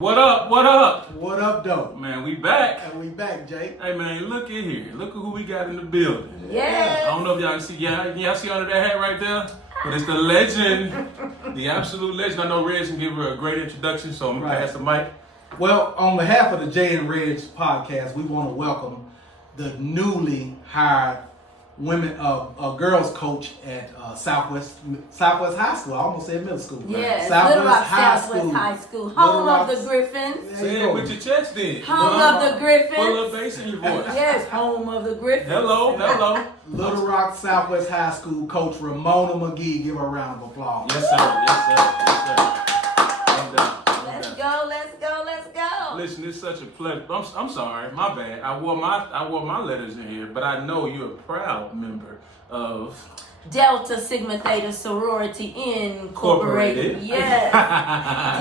What up? What up? What up, though? Man, we back. And we back, Jay. Hey, man, look in here. Look at who we got in the building. Yes. I don't know if y'all can see. Y'all see under that hat right there? But it's the legend, the absolute legend. I know Reg can give her a great introduction, so I'm going to pass the mic. Well, on behalf of the JayNReg podcast, we want to welcome the newly hired girls coach at Southwest High School. I almost said middle school. Yes, Southwest High School. Home of the Griffins. Say it with your chest then. Home of the Griffins. Pull up bass in your voice. Yes, home of the Griffins. Hello. Little Rock Southwest High School coach Ramona McGee. Give her a round of applause. Yes, sir. Let's go. Listen, it's such a pleasure. I'm sorry, my bad. I wore my letters in here, but I know you're a proud member of Delta Sigma Theta Sorority Incorporated. Yes.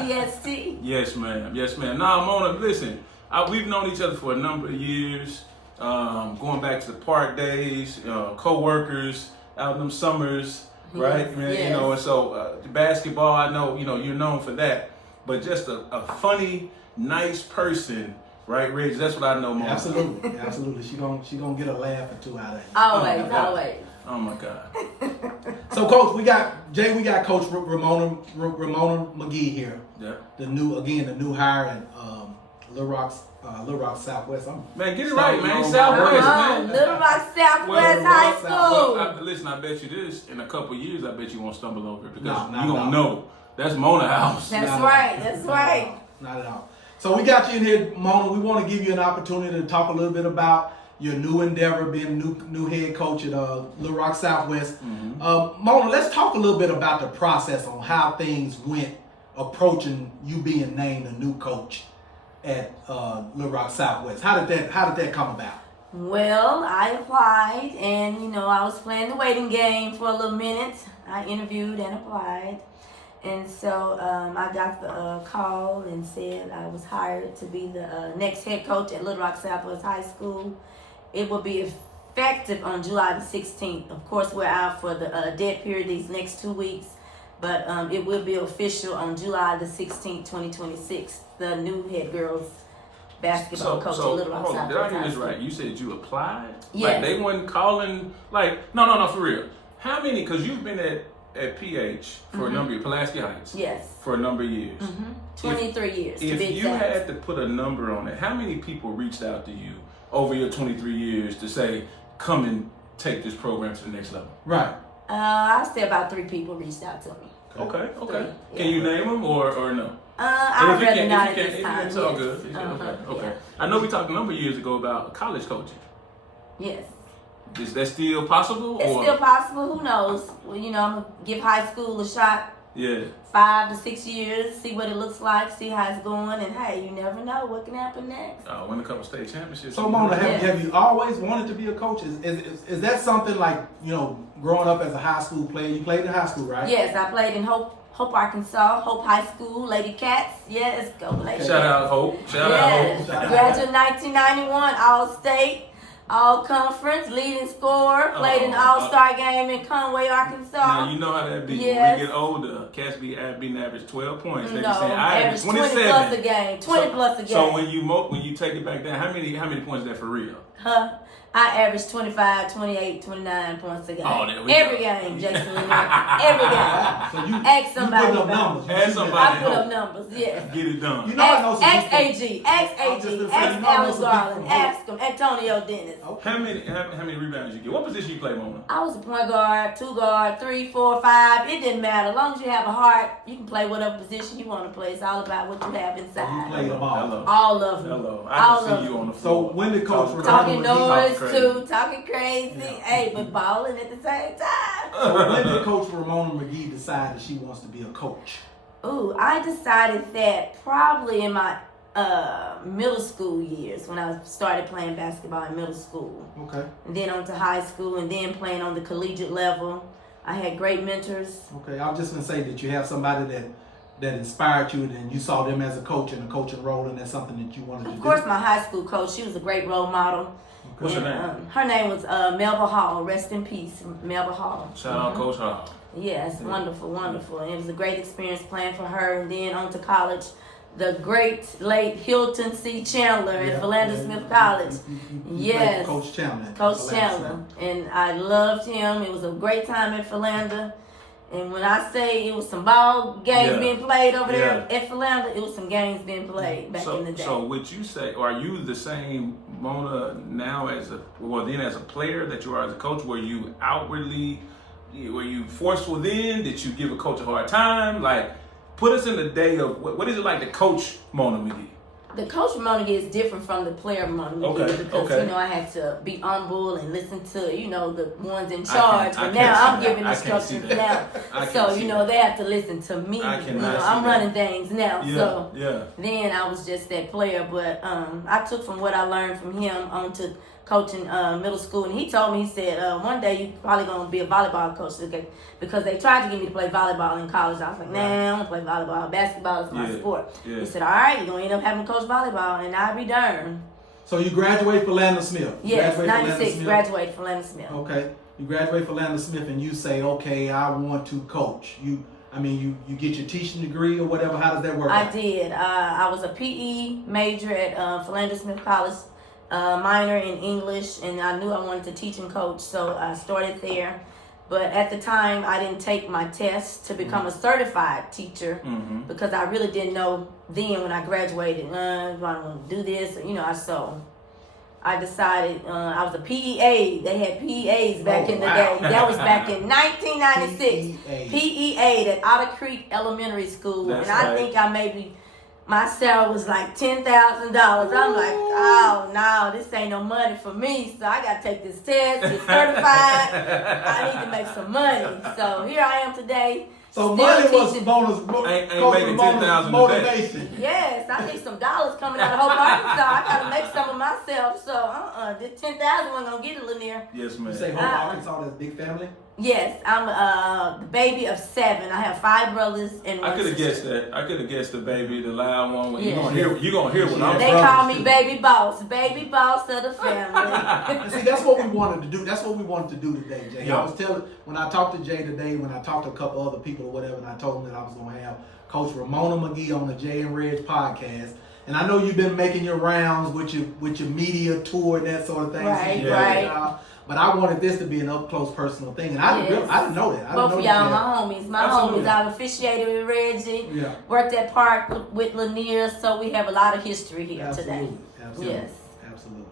DST. Yes, ma'am. Nah, Mona, listen. We've known each other for a number of years. Going back to the park days, co-workers out in them summers, right? Yes. You know, and so the basketball, I know, you're known for that. But just a funny, nice person, right, Reg? That's what I know, Mona. Absolutely. She gonna get a laugh or two out of it. Always. Oh my God. So, Coach, we got Coach Ramona McGee here. Yeah. The new hire at Little Rock Southwest. Man, get it right, man. Southwest, man. Little Rock Southwest High School. Listen, I bet you this. In a couple of years, I bet you won't stumble over it because No, you gonna know. That's Mona house. That's right. Not at all. So we got you in here, Mona. We want to give you an opportunity to talk a little bit about your new endeavor, being new head coach at Little Rock Southwest. Mm-hmm. Mona, let's talk a little bit about the process on how things went approaching you being named a new coach at Little Rock Southwest. How did that come about? Well, I applied, and I was playing the waiting game for a little minute. I interviewed and applied. And so I got the call and said I was hired to be the next head coach at Little Rock Southwest High School. It will be effective on July the 16th. Of course, we're out for the dead period these next 2 weeks, but it will be official on July the 16th, 2026. The new head girls basketball coach at Little Rock Southwest. Did I hear this right? You said you applied? Yes. Like they wasn't calling, no, for real. How many, because you've been at PH for a number of years, Pulaski Heights. Yes. For a number of years. 23 years. If you had to put a number on it, how many people reached out to you over your 23 years to say, come and take this program to the next level? Right. I'd say about 3 people reached out to me. Okay. 3, yeah. Can you name them or no? I'd rather not at this time. It's all good. Okay. Yeah. I know we talked a number of years ago about college coaching. Yes. Is that still possible? It's still possible. Who knows? Well, I'm going to give high school a shot. Yeah. 5 to 6 years, see what it looks like, see how it's going, and hey, you never know what can happen next. Win a couple state championships. So, Mona, have you always wanted to be a coach? Is that something like, growing up as a high school player? You played in high school, right? Yes, I played in Hope, Arkansas, Hope High School, Lady Cats. Yes, go Lady Cats. Shout out Hope. Shout out Hope. Graduate 1991, All-State. All conference, leading scorer, played in the All-Star game in Conway, Arkansas. Now, you know how that be. Yes. When we get older, cats be average 12 points. They No, be saying, I average 20 plus a game. 20 plus a game. So when you take it back down, how many points is that for real? I averaged 25, 28, 29 points a game. Oh, there we Every go. game, Jason. Every game. So you Ask somebody. put up numbers. Ask somebody. I put up numbers, yes. Get it done. I know some Ask people. AG, ask Alan Garland, ask him, Antonio Dennis. Okay. How many rebounds you get? What position you play, Mona? I was a point guard, 2 guard, 3, 4, 5. It didn't matter. As long as you have a heart, you can play whatever position you want to play. It's all about what you have inside. You play them all. Hello. All of them. Hello. All I can see you on the So floor. when the coach was Talking noise crazy. too, talking crazy. Hey, but balling at the same time. So when did Coach Ramona McGee decide that she wants to be a coach? Ooh, I decided that probably in my middle school years when I started playing basketball in middle school. Okay. And then on to high school and then playing on the collegiate level. I had great mentors. Okay. I was just gonna say that you have somebody that inspired you and you saw them as a coach in a coaching role, and that's something that you wanted to do. Of course, my high school coach, she was a great role model. What's her name? Her name was Melba Hall. Rest in peace, Melba Hall. Shout out Coach Hall. Yes, wonderful. And it was a great experience playing for her. And then on to college, the great late Hilton C. Chandler at Philander Smith College. Yes. Coach Chandler. Coach Chandler. And I loved him. It was a great time at Philander. And when I say it was some ball games being played over there at Philander, it was some games being played back in the day. So would you say, or are you the same Mona now as a player that you are as a coach? Were you forceful then? Did you give a coach a hard time? Like, put us in the day of what is it like to coach Mona McGee? The coach Ramona is different from the player Ramona because I had to be humble and listen to the ones in charge. But now I'm giving instructions now, so they have to listen to me. I'm running things now. Then I was just that player, but I took from what I learned from him on to coaching middle school, and he told me, he said, one day you probably gonna be a volleyball coach, because they tried to get me to play volleyball in college. I was like, nah, I don't play volleyball. Basketball is my sport. He said, all right, you're gonna end up having to coach volleyball, and I'll be darned. So you graduate Philander Smith. Yes, 96, graduate Philander Smith. Okay, you graduate Philander Smith, and you say, okay, I want to coach. You get your teaching degree or whatever. How does that work? I did. I was a PE major at Philander Smith College. Minor in English, and I knew I wanted to teach and coach, so I started there. But at the time, I didn't take my test to become a certified teacher because I really didn't know then when I graduated, do I want to do this? So I decided I was a PEA. They had PEAs back in the day. That was back in 1996. PEA at Otter Creek Elementary School, and I think my salary was like $10,000. I'm like, oh no, this ain't no money for me. So I gotta take this test, get certified. I need to make some money. So here I am today. So money was bonus. Ain't making $10,000 motivation. Yes, I need some dollars coming out of Hope, Arkansas. I gotta make some of myself. So this 10,000 wasn't gonna get it, Lanier. Yes, ma'am. You say Hope, Arkansas, that's big family? Yes, I'm the baby of 7. I have 5 brothers and 1 I could have guessed that. I could have guessed the baby, the loud one. You're gonna hear what I'm They call me baby boss of the family. See, that's what we wanted to do. That's what we wanted to do today, Jay. I was telling, when I talked to Jay today, when I talked to a couple other people or whatever, and I told them that I was going to have Coach Ramona McGee on the JayNReg podcast. And I know you've been making your rounds with your media tour and that sort of thing. Right. But I wanted this to be an up close personal thing, and I didn't know that. Both of y'all, my homies. Homies. I've officiated with Reggie. Yeah. Worked at Park with Lanier, so we have a lot of history here today. Absolutely. Yes. Absolutely.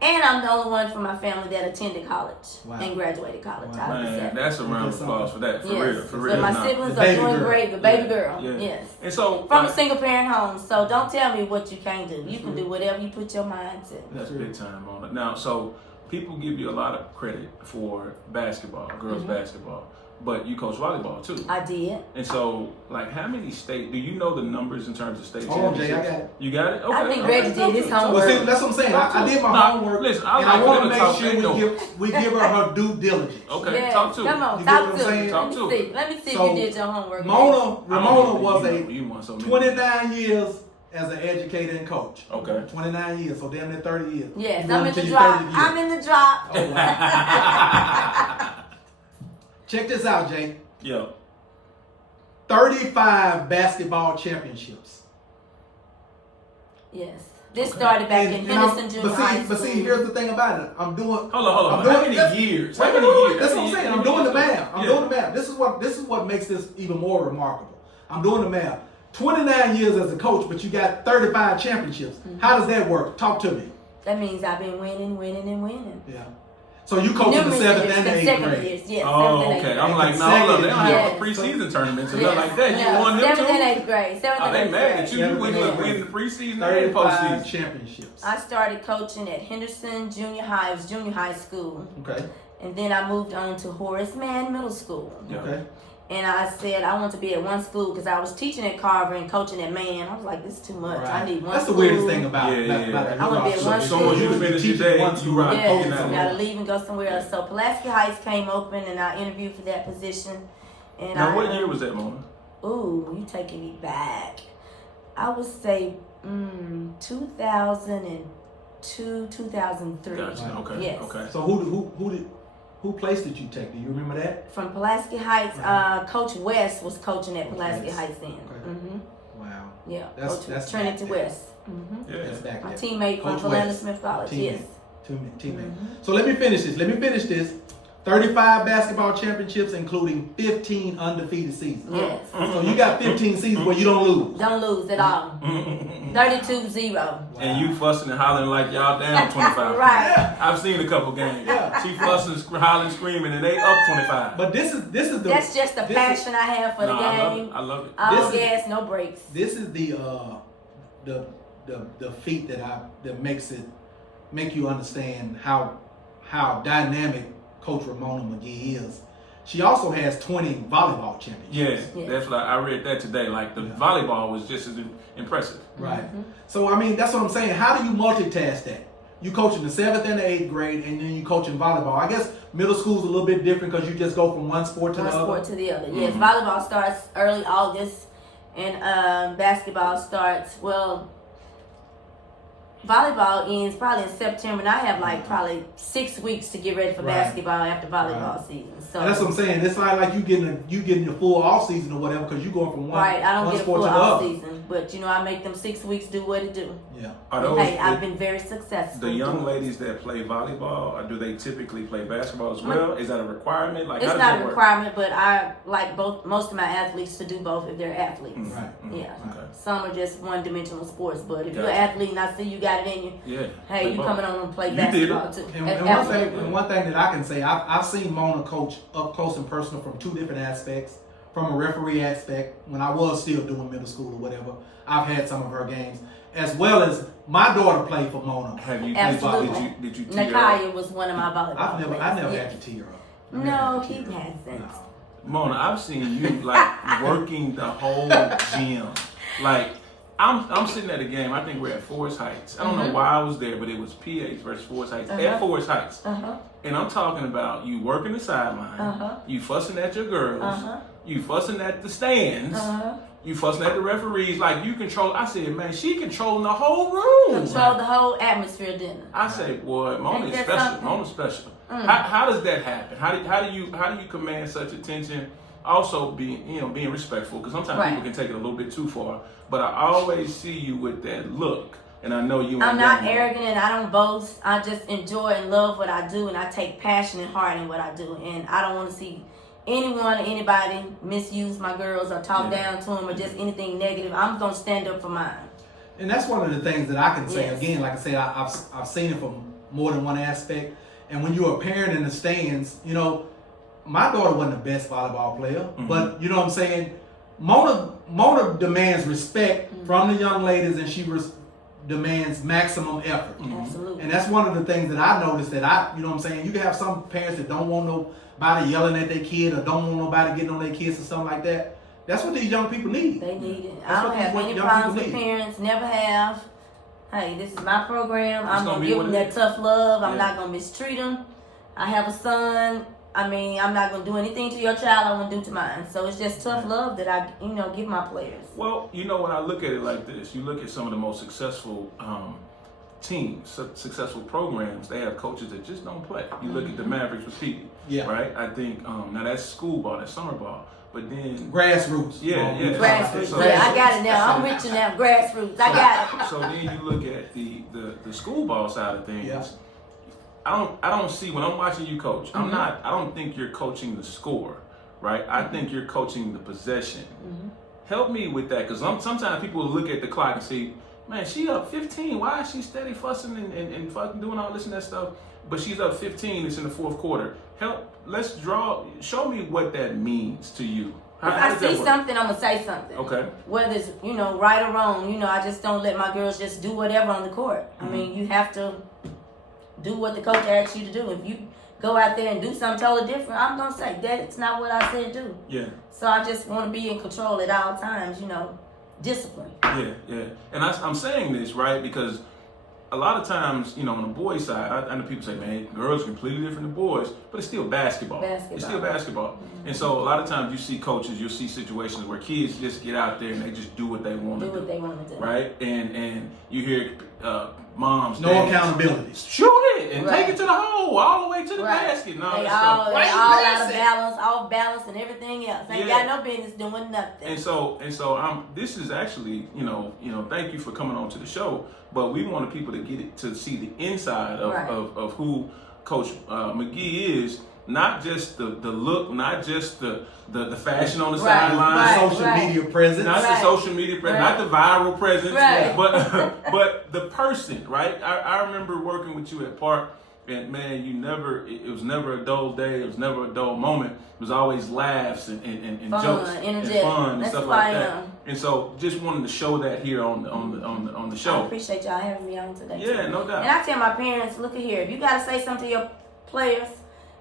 And I'm the only one from my family that attended college and graduated college. Wow. Man, that's a round of applause for that. For real. So my siblings are doing great. The baby girl. Yeah. Yes. And so from a single parent home. So don't tell me what you can't do. You can do whatever you put your mind to. That's big time on it. Now, so people give you a lot of credit for basketball, girls basketball, but you coach volleyball too. I did. And so, like, how many state? Do you know the numbers in terms of state championships? Jay, I got it. You got it. Okay. I think Reggie did his homework. Well, see, that's what I'm saying. I did my homework. Listen, and I want to make sure we give her due diligence. Okay, talk to her. Come on, you talk to her. Talk Let me see. Let me see if you did your homework. Ramona was a 29 years as an educator and coach. Okay. 29 years, so damn near 30 years. Yes, I'm in the drop. I'm in the drop. Oh, wow. Check this out, Jay. Yeah. 35 basketball championships. Yes. This started back in Henderson Junior High School. But see, here's the thing about it. Hold on. How many years? That's what I'm saying. I'm doing the math. This is what makes this even more remarkable. I'm doing the math. 29 years as a coach, but you got 35 championships. How does that work? Talk to me. That means I've been winning. Yeah. So you coach in the 7th and 8th grade. Yes, okay. I'm like, no, hold up. They don't have a preseason tournament or nothing like that. You won them too? 7th and 8th grade. They mad at you. You win the preseason and postseason. Championships. I started coaching at Henderson Junior High School. Okay. And then I moved on to Horace Mann Middle School. Okay. And I said I want to be at one school because I was teaching at Carver and coaching at Mann. I was like, this is too much. I need one school. That's the weirdest thing about it. I want to be at one school. So when you finish your day, you rock. Yes, I got to leave and go somewhere else. So Pulaski Heights came open and I interviewed for that position. And now, what year was that, Mona? Ooh, you taking me back. I would say 2002, 2003. Gotcha. Okay. Yes. Okay. So who place did you take? Do you remember that? From Pulaski Heights, Coach West was coaching at Pulaski Heights then. Okay. Mm-hmm. Wow. Yeah. That's Trinity back West. Mm-hmm. Yeah. That's back My there. teammate from Coach Philander West. Smith College. Teammate. Yes. Teammate. So let me finish this. 35 basketball championships, including 15 undefeated seasons. Yes. So you got 15 seasons where you don't lose. Don't lose at all. 32-0. Wow. And you fussing and hollering like y'all down 25. Right. Yeah. I've seen a couple games. Yeah. She fussing, hollering, screaming, and they up 25. But this is the. That's just the passion I have for the game. I love it. All This is- gas, no brakes. This is the feat that make you understand how dynamic Coach Ramona McGee is. She also has 20 volleyball championships. Yeah, that's what I read that today. Like the volleyball was just as impressive. Right. So I mean, that's what I'm saying. How do you multitask that? You coach in the 7th and the 8th grade, and then you coach in volleyball. I guess middle school's a little bit different because you just go from one sport to the other. One sport to the other. Yes, volleyball starts early August, and basketball starts, volleyball ends probably in September, and I have like probably 6 weeks to get ready for basketball after volleyball season. So And that's what I'm saying. It's not like you getting the full off season or whatever because you going from one I don't one get a sport full to the off other. season, but I make them 6 weeks do what it do. Yeah. Are those Hey, I've been very successful. the young doing it. ladies that play volleyball, or do they typically play basketball as well? Is that a requirement? Like, It's how does not that a work? requirement, but I like most of my athletes to do both if they're athletes. Right. Yeah. Okay. Some are just one-dimensional sports, but if you're Gotcha. an athlete and I see you got it in you, Yeah. hey, Play you ball. coming on and play You did it. basketball too. And one thing that I can say, I've seen Mona coach up close and personal from two different aspects. From a referee aspect, when I was still doing middle school or whatever, I've had some of her games, as well as my daughter played for Mona. Have you? Absolutely. Did you tee her up? Nakaya was one of my volleyball I never players. had to tee her up. No, he hasn't. No. Mona, I've seen you like working the whole gym. Like I'm sitting at a game. I think we're at Forest Heights. I don't know why I was there, but it was PH versus Forest Heights at Forest Heights. And I'm talking about you working the sideline, you fussing at your girls, you fussing at the stands, you fussing at the referees. Like you control. I said, man, she controlling the whole room. Control the whole atmosphere, didn't it? I say, boy, Mona is Ain't that special. something? Mona's special. How does that happen? How do you command such attention? Also, being respectful, because sometimes Right. people can take it a little bit too far. But I always see you with that look, and I know you. I'm ain't not that one. arrogant and I don't boast. I just enjoy and love what I do, and I take passion and heart in what I do. And I don't want to see anyone or anybody misuse my girls or talk down to them or just anything negative. I'm gonna stand up for mine. And that's one of the things that I can say. Yes. Again, like I said, I've seen it from more than one aspect. And when you're a parent in the stands, my daughter wasn't the best volleyball player, but you know what I'm saying. Mona demands respect from the young ladies, and she demands maximum effort. Absolutely. And that's one of the things that I noticed you know what I'm saying. You can have some parents that don't want nobody yelling at their kid or don't want nobody getting on their kids or something like that. That's what these young people need. They need it. That's I don't what have these any young problems with people need. parents. Never have. Hey, this is my program. It's I'm gonna gonna be give what them it that is. tough love. I'm Yeah. not gonna mistreat them. I have a son. I mean, I'm not gonna do anything to your child I won't do to mine. So it's just tough love that I, give my players. Well, when I look at it like this, you look at some of the most successful teams, successful programs. They have coaches that just don't play. You look at the Mavericks with Petey, Yeah. right? I think now that's school ball, that's summer ball, but then Grassroots. Yeah. Grassroots. So- Yeah, I got it now. I'm rich now. Grassroots. I got it. So then you look at the school ball side of things. Yeah. I don't see when I'm watching you coach. I don't think you're coaching the score, right? I think you're coaching the possession. Help me with that, because sometimes people will look at the clock and see, man, she up 15. Why is she steady fussing and fucking doing all this and that stuff? But she's up 15. It's in the fourth quarter. Show me what that means to you. If I see something, I'm gonna say something. Okay. Whether it's right or wrong, I just don't let my girls just do whatever on the court. I mean, you have to do what the coach asks you to do. If you go out there and do something totally different, I'm gonna say that's not what I said do. Yeah. So I just want to be in control at all times. Discipline. Yeah. And I'm saying this, right, because a lot of times, on the boys' side, I know people say, man, girls are completely different than boys, but it's still basketball. It's still basketball. And so a lot of times you see coaches, you'll see situations where kids just get out there and they just do what they want to do. Do what they want to do. Right? And you hear moms, No dads, accountability. shoot it and Right. take it to the hole, all the way to the Right. basket, and all They that all, stuff. they Right, all that's out of it. balance, off balance, and everything else. Ain't Yeah. got no business doing nothing. And so this is actually, thank you for coming on to the show, but we wanted people to get it to see the inside of, Right. of who Coach McGee is, not just the look, not just the fashion on the Right, sideline, right. Social media presence. not the Right. social media presence, Right. not the viral presence, Right. but the person, right? I remember working with you at Park, and man, it was never a dull day, it was never a dull moment. It was always laughs and Fun, jokes and energetic. fun and That's stuff who like I that. am. And so just wanted to show that here on the I show. appreciate y'all having me on today. Yeah, too. no doubt. And I tell my parents, look at here, if you got to say something to your players,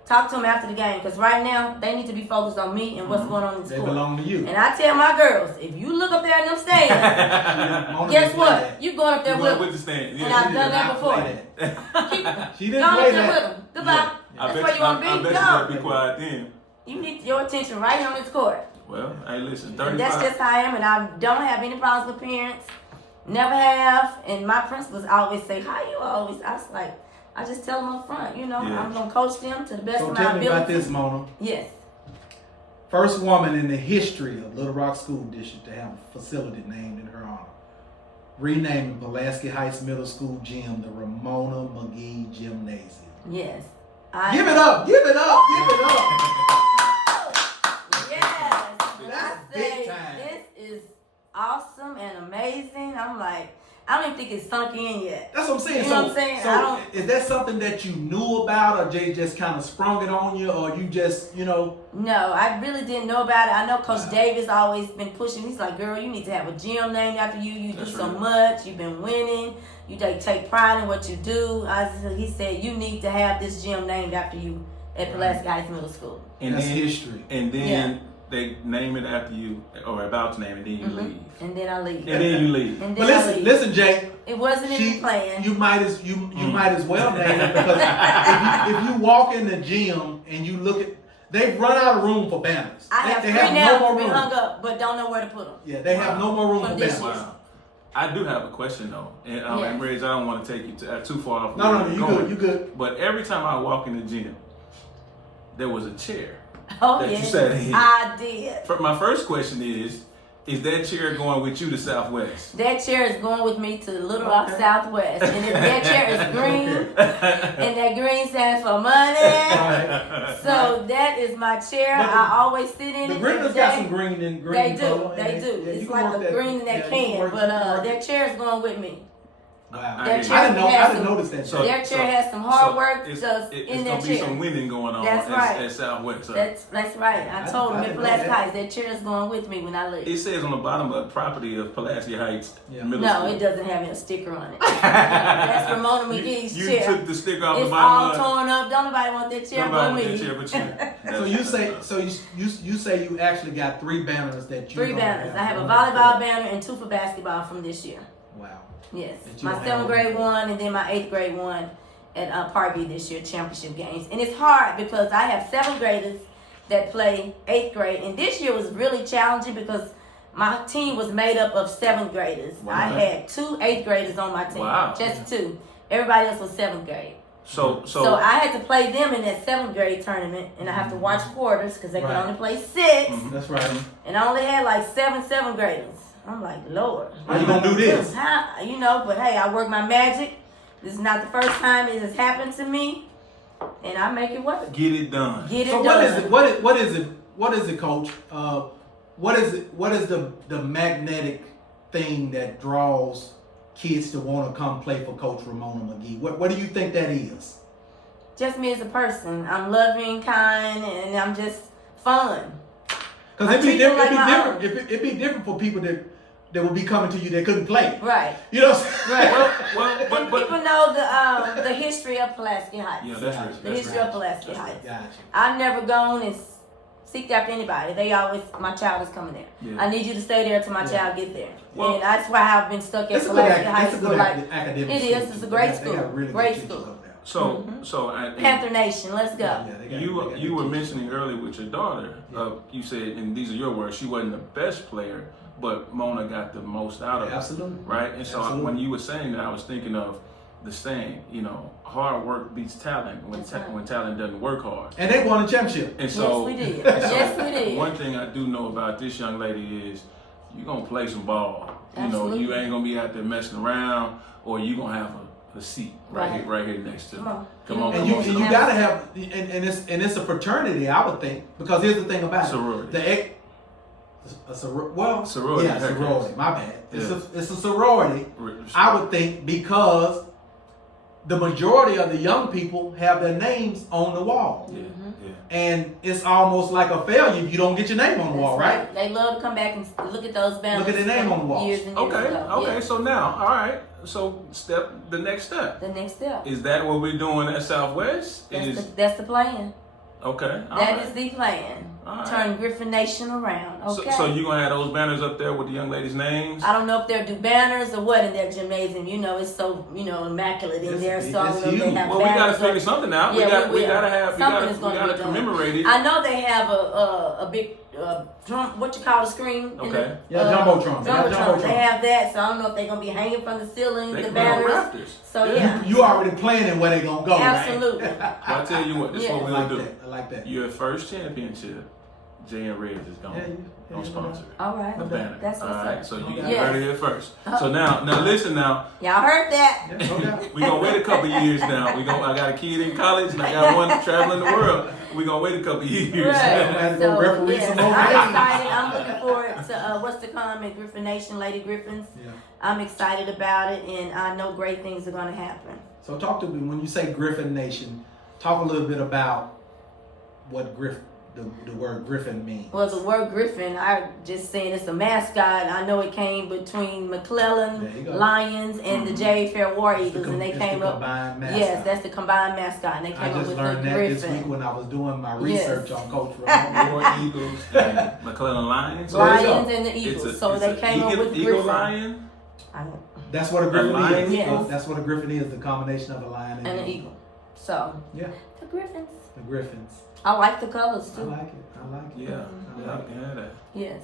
talk to them after the game. Because right now, they need to be focused on me and what's going on in They school. belong to you. And I tell my girls, if you look up there in them stands, Mona guess didn't play what? that. You going up there You with went them. with the stand. And Yeah. I've She done did that not before. play that. She Go didn't up play there with that. them. Goodbye. Yeah. That's where you want to I be. bet you Go. better be quiet then. You need your attention right here on this court. Well, hey, listen, And 35. that's just how I am, and I don't have any problems with parents. Never have. And my principals always say, "How you always?" I was like, I just tell them up front, Yeah. I'm gonna coach them to the best So of my tell me ability. about this, Mona. Yes. First woman in the history of Little Rock School District to have a facility named in her honor. Renaming Pulaski Heights Middle School Gym the Ramona McGee Gymnasium. Yes. Give it up! Give it up! Give it up! Yes. When I That's say big time. this is awesome and amazing, I'm like, I don't even think it's sunk in yet. That's what I'm saying. You know what I'm saying? I So don't- is that something that you knew about, or Jay just kind of sprung it on you, or you just, No, I really didn't know about it. I know Coach Wow. Davis always been pushing. He's like, girl, you need to have a gym named after you. You That's do so right. much. You've been winning. You take pride in what you do. He said, you need to have this gym named after you at Pulaski Heights Middle School. And that's then, history. And then Yeah. they name it after you, or about to name it, then you leave. And then I leave. And then you leave. And But then I leave. listen, Jay. It wasn't in the plan. You might as well name it, because if you walk in the gym and you look at, they've run out of room for banners. I have they three have now no more to be room. hung up, but don't know where to put them. Yeah, they have no more room From for this banners. year. Wow. I do have a question though, and Yeah. Reg, I don't want to take you too far off. No, where you you're good, going. you good. But every time I walk in the gym, there was a chair. Oh, That you yes. sat in. I did. My first question is that chair going with you to Southwest? That chair is going with me to Little Rock Southwest. And if that chair is green, and that green stands for money. Right. So that is my chair. But I always sit in The it. Griffins every got day. some green and green. They do. color, They and do. yeah, It's you can like work a that- green in that yeah, you can. work- But you work- that chair is going with me. Wow. I That didn't chair I didn't has some- notice that. So- Their chair has some hard work it's just it's in gonna that be chair. some winning going on That's right. at Southwest. So That's right. I told I them in didn't know Pulaski that. Heights, that chair is going with me when I leave. it says on the bottom of the property of Pulaski Heights Yeah. Middle No, School. it doesn't have a sticker on it. That's Ramona McGee's you chair. took the sticker off It's the all bottom of torn up. Don't nobody want that chair Nobody but want me. that chair but you. So you say, you say you actually got 3 banners that you. Three don't banners. I have a one volleyball for. banner and 2 for basketball from this year. Wow. Yes. That you My don't 7th have grade one. one and then my 8th grade one at Parkview this year, championship games. And it's hard because I have 7th graders that play 8th grade. And this year was really challenging because my team was made up of 7th graders. Wow. I had 2 8th graders on my team. Wow. Just 2. Everybody else was 7th grade. So So I had to play them in that 7th grade tournament, and I have to watch quarters because they could Right. only play 6, Mhm. That's right. and I only had like 7th graders. I'm like, Lord, How you gonna do this? How, but hey, I work my magic. This is not the first time it has happened to me, and I make it work. get it done. Get it So done. what is it? What is it, Coach? What is it? What is the magnetic thing that draws kids to want to come play for Coach Ramona McGee? What do you think that is? Just me as a person. I'm loving, kind, and I'm just fun. Because I it'd be treat them different. like my own. It'd be different for people that would be coming to you that couldn't play. Right. You know what I'm saying? Right. Well, And but people know the history of Pulaski Heights. yeah, that's right. The That's history right. of Pulaski Heights. Gotcha. I've never gone and seeked after anybody. They always, my child is coming there. Yeah. I need you to stay there till my Yeah. child get there. Well, and that's why I've been stuck at It's a good, Pulaski High it's a School. good Like, academic it school. is. It's a great They school. got really good Great teachers school. up there. So and Panther Nation, let's go. Yeah, they got you good you were teachers. mentioning earlier with your daughter. Yeah. You said, and these are your words. She wasn't the best player, but Mona got the most out of her. Absolutely. Right. And so Absolutely. when you were saying that, I was thinking of the saying, you know, hard work beats talent when when talent doesn't work hard. And they won a championship. And so, yes, we did. Yes, we did. One thing I do know about this young lady is you're gonna play some ball. Absolutely. You know, you ain't gonna be out there messing around, or you gonna have a seat right here next to her. Come on. And you gotta have, and it's a fraternity, I would think, because here's the thing about sorority. it. Sorority. Yeah, sorority. My bad. Yeah. It's a sorority. I would think because the majority of the young people have their names on the wall. Yeah. And it's almost like a failure if you don't get your name on the wall, right? They love to come back and look at those banners. Look at their name on the wall. Years and years ago. Okay. Yeah. So now, all right. So the next step. The next step. Is that what we're doing at Southwest? That's the plan. Okay. That is the plan. All Turn right. Griffin Nation around. Okay. So you're gonna have those banners up there with the young ladies' names? I don't know if they'll do banners or what in their gymnasium. You know, it's so immaculate in there. So I don't know if they have well, we gotta banners figure something out. Yeah, we gotta commemorate it. I know they have a big drum. What you call the screen? Okay. Jumbotron. Jumbotron. They have that. So I don't know if they're gonna be hanging from the ceiling. They The can put on banners. rafters. So yeah. You already planning where they gonna go, Absolutely. right? I'll tell you what. This is what I we'll like do. that. I like that. Your first championship, JayNReg is gonna sponsor it. All right. The banner. That's what's all right. up. So you Yes. heard it here first. So now listen now. Y'all heard that? Yeah, no doubt. We gonna wait a couple years now. I got a kid in college and I got one traveling the world. We gonna wait a couple years. Right. had to go referee some more I'm games. excited. I'm looking forward to what's to come at Griffin Nation, Lady Griffins. Yeah. I'm excited about it, and I know great things are going to happen. So talk to me when you say Griffin Nation. Talk a little bit about what the word Griffin means. Well, the word Griffin, I just saying it's a mascot. I know it came between There you McClellan go. Lions and the J Fair War It's Eagles, the and they came up. combined mascot. Yes, that's the combined mascot, and they I came up just with learned the that this Griffin. week when I was doing my Yes. research on Coach Ramona. War Eagles and McClellan Lions. Lions and the Eagles, so they came up with Eagle Griffin. Lion. I don't- That's what a Griffin lion? is. Yes. That's what a Griffin is, the combination of a lion and an eagle. So Yeah, the Griffins. the Griffins. I like the colors I too. like it. I like it. Yeah. I like it. Yeah. That. Yes.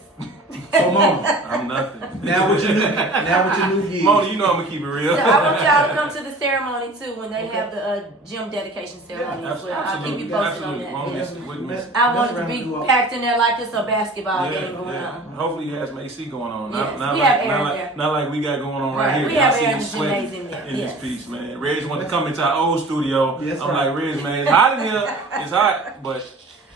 So Mona, I'm nothing. now with your new gig. Mona, you know I'm gonna keep it real. So I want y'all to come to the ceremony too when they have the gym dedication ceremony. Yeah, as well. I'll keep you posted on that. Won't Yeah. miss it. Wouldn't miss it. I want it Mess to around and do be all- packed in there like it's a basketball game going on. Hopefully you have some AC going on. Yes, Not we like, have air not in like, there. not like we got going on right, Right, here. we Y'all have see air him in the sweating gymnasium there, in yes. this piece, man. Reg want to come into our old studio. Yes, I'm right. like, Reg, man, it's hot in here. It's hot, but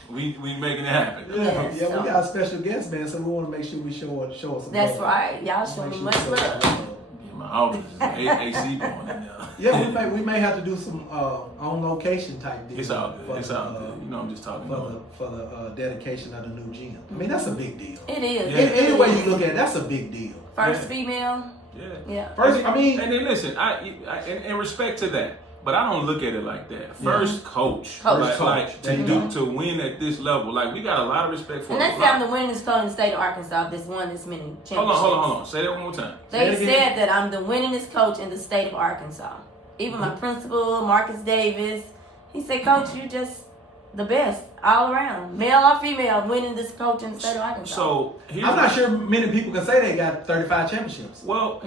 we making it happen. Yes, Yeah, so- we got a special guest, man, so we want to make sure we show some That's love. right. Y'all show me much love. Yeah, my office is AC going in there. Yeah, we may have to do some on location type deals. It's all good. for It's the, all good. You know, I'm just talking about for the dedication of the new gym. I mean, that's a big deal. It is. Yeah. It Any way is. you look at it, that's a big deal. First Yeah. female. Yeah. Yeah. First, I mean, And then listen, I in respect to that, but I don't look at it like that. First coach, Coach. like, Coach. like There to you do go. to win at this level, like we got a lot of respect for. And that's a lot. I'm the winningest coach in the state of Arkansas. That's won this many championships. Hold on. Say that one more time. They Say it again. said that I'm the winningest coach in the state of Arkansas. Even my principal, Marcus Davis, he said, Coach, you're just the best all around, male or female, winning this coach in the state of Arkansas. So here's I'm not sure many people can say they got 35 championships. Well,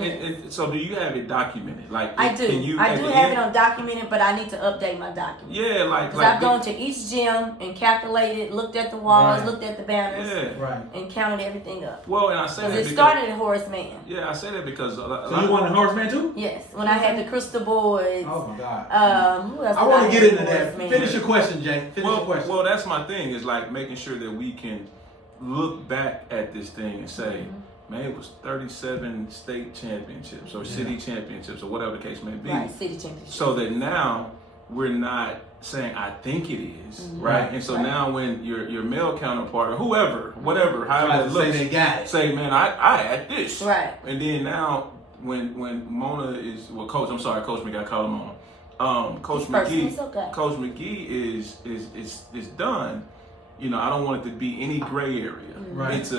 so do you have it documented? Like I do. Can you, I at do the have end- it on documented, but I need to update my document. Yeah, like Because I've gone to each gym and calculated, looked at the walls, Right. looked at the banners, Yeah. Right. and counted everything up. Well, and I say that Because it because started at Horace Mann. yeah, I say that because a lot, So you want a horseman too? Yes, when I had the crystal boards. Oh my God. Who else I did want have to get into at that. Horace Mann? Finish your question, Jay. Finish your question. Well, that's my thing. Is like making sure that we can look back at this thing and say, man, it was 37 state championships or city championships or whatever the case may be. Right, city championship. So that now we're not saying I think it is, right? And so Right. now when your male counterpart or whoever, whatever, Try however to it say looks, they got it. say, man, I had this. Right. And then now when Mona is Coach McGee, I call him Mona. Coach Personal, McGee, it's okay. Coach McGee is done. You know, I don't want it to be any gray area. Right. It's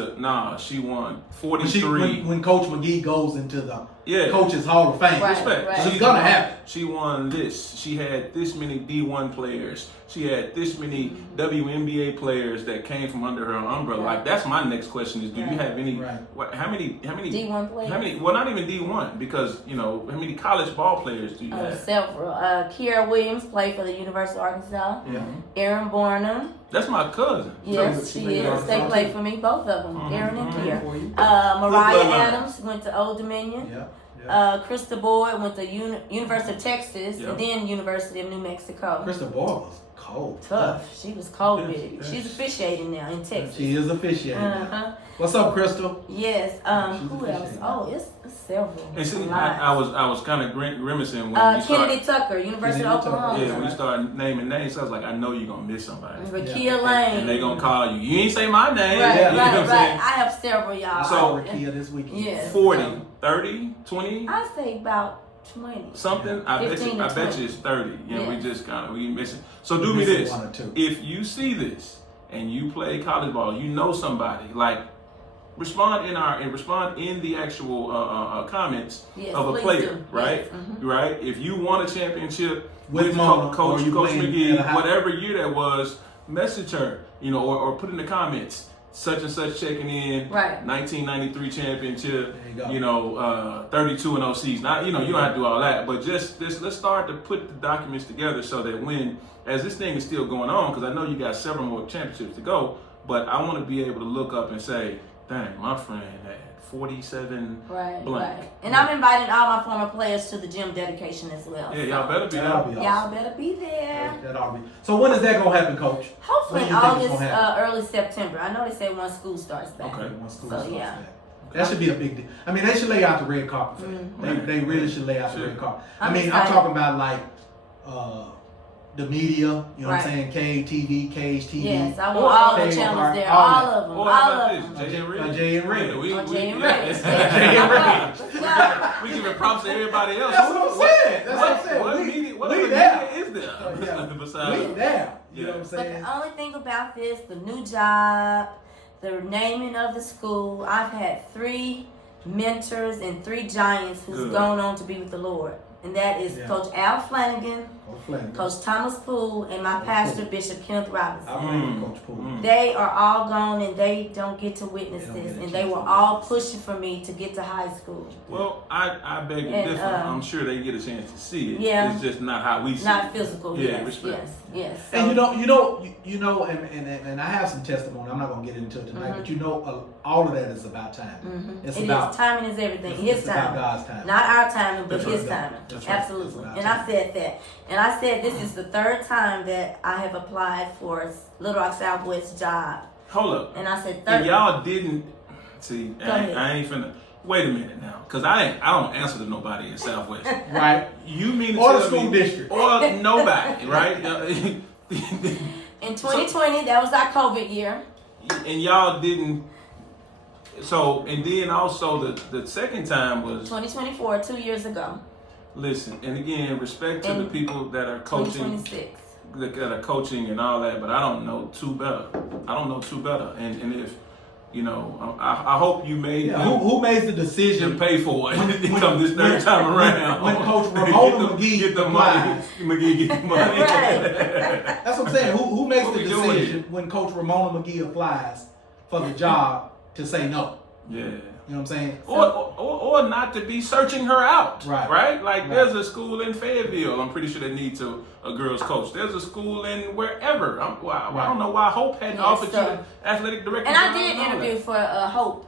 she won When, 43. when Coach McGee goes into the Coaches Hall of Fame. Right, Respect. right. So it's gonna happen. She won this. She had this many D1 players. She had this many WNBA players that came from under her umbrella. Right. Like that's my next question: is do you have any? Right. How many D1 players? How many? Well, not even D1 because how many college ball players do you have? Several. Kiera Williams played for the University of Arkansas. Yeah. Erin Bornum. That's my cousin. Yes, So she they is. are They from played too. for me, both of them. Erin and Kiera. For you. Mariah bloodline. Adams went to Old Dominion. Yeah. Krista Boyd went to University of Texas Yeah. and then University of New Mexico. Krista Boyd was cold. Tough. She was cold with it. Yes. She's officiating now in Texas. She is officiating. Uh-huh. What's up, Crystal? Yes. She's Who else? officiating. Oh, it's several. And see, A I lot. was kind of grimacing when you Kennedy started. Tucker, University of Kennedy Tucker. Oklahoma. Yeah, when you started naming names, I was like, I know you're gonna miss somebody. Rakia Lane. And they gonna call you. You ain't say my name. Right, Yeah. right, You know what I'm right. saying? I have several, y'all. I So- saw Rakia this weekend. Yes. 40, 30, 20, I say about 20. something. I bet 15 you. I to bet 20. you it's 30. Yeah. We just we missing. So do We're me missing this. one or two. If you see this and you play college ball, you know somebody like. Respond in the actual comments Yes, of a please player, do. right? Yes, mhm. Right. If you won a championship With with Mona, Coach or you playing McGee, at a high- whatever year that was, message her, or put in the comments such and such checking in, Right. 1993 championship, There you go. 32-0 season. Now, you don't have to do all that, but just let's start to put the documents together so that as this thing is still going on, because I know you got several more championships to go, but I want to be able to look up and say, dang, my friend had 47 Right, blank. right. And I'm inviting all my former players to the gym dedication as well. Yeah, so y'all better be That'll there. be y'all awesome. better be there. That'll be. So when is that gonna happen, Coach? Hopefully When do you think it's August, gonna happen? early September. I know they say once school starts back. Okay. Once school So, starts yeah. back. That should be a big deal. I mean, they should lay out the red carpet for that. Mhm. They really should lay out the Sure. red carpet. I'm I'm excited. talking about like the media. You know what Right. I'm saying? KTV, KHTV. Yes, I Or want all the Cable channels Park, there. all All that. of them. Or All how about of them. this? JayNReg. JayNReg. Yeah, we- Oh, we- JayNReg. yeah. Let's go. We giving props to everybody else. That's what I'm saying. That's what I'm saying. What We- media? What we other there. media is there? Yeah. Besides, We there. You know Yeah. what I'm But saying? the only thing about this, the new job, the naming of the school, I've had 3 mentors and 3 giants who's Good. gone on to be with the Lord. And that is Yeah. Coach Al Flanagan, Coach Flanagan. Coach Thomas Poole, and my Coach pastor, Poole. Bishop Kenneth Robinson. I pray for Coach Poole. Mm. They are all gone and they don't get to witness They don't this. get a And they chance were to all witness. pushing for me to get to high school. Well, I beg to And, differ. I'm sure they get a chance to see it. Yeah. It's just not how we see Not it. physical, Yeah, yes, respect. yes. And So- you know, and I have some testimony. I'm not gonna get into it tonight, Mhm. but you know, all of that is about time. Mhm. It's It about is. Timing is everything. His it's about timing. God's time. Not our timing, but That's his right. timing. That's right. Absolutely. It's about And I timing. said that. And I said this is the 3rd time that I have applied for Little Rock Southwest job. Hold up. And I said And 3rd. y'all didn't see. Go ahead. I ain't finna. Wait a minute now, because I don't answer to nobody in Southwest. Right? You mean to Or the tell school me, district. or nobody, right? In 2020, that was our COVID year. And y'all didn't. So, and then also the second time was 2024, 2 years ago. listen. And again, respect to the And people that are coaching, 2026. that are coaching and all that. But I don't know two better. I don't know two better. And if I hope you made Yeah. them, Who made the them decision? pay for it. When- Come this third when- time around. when Coach Ramona McGee get the money. applies. McGee get the money. That's what I'm saying. Who makes What the we doing decision when Coach Ramona McGee applies for the job to say no? Yeah. You know what I'm saying? Or not to be searching her out, Right. Like Right. there's a school in Fayetteville. I'm pretty sure that needs a girls coach. There's a school in wherever. I don't know why Hope hadn't Yes, offered you sir. the athletic director. And I job did and all interview that. for Hope.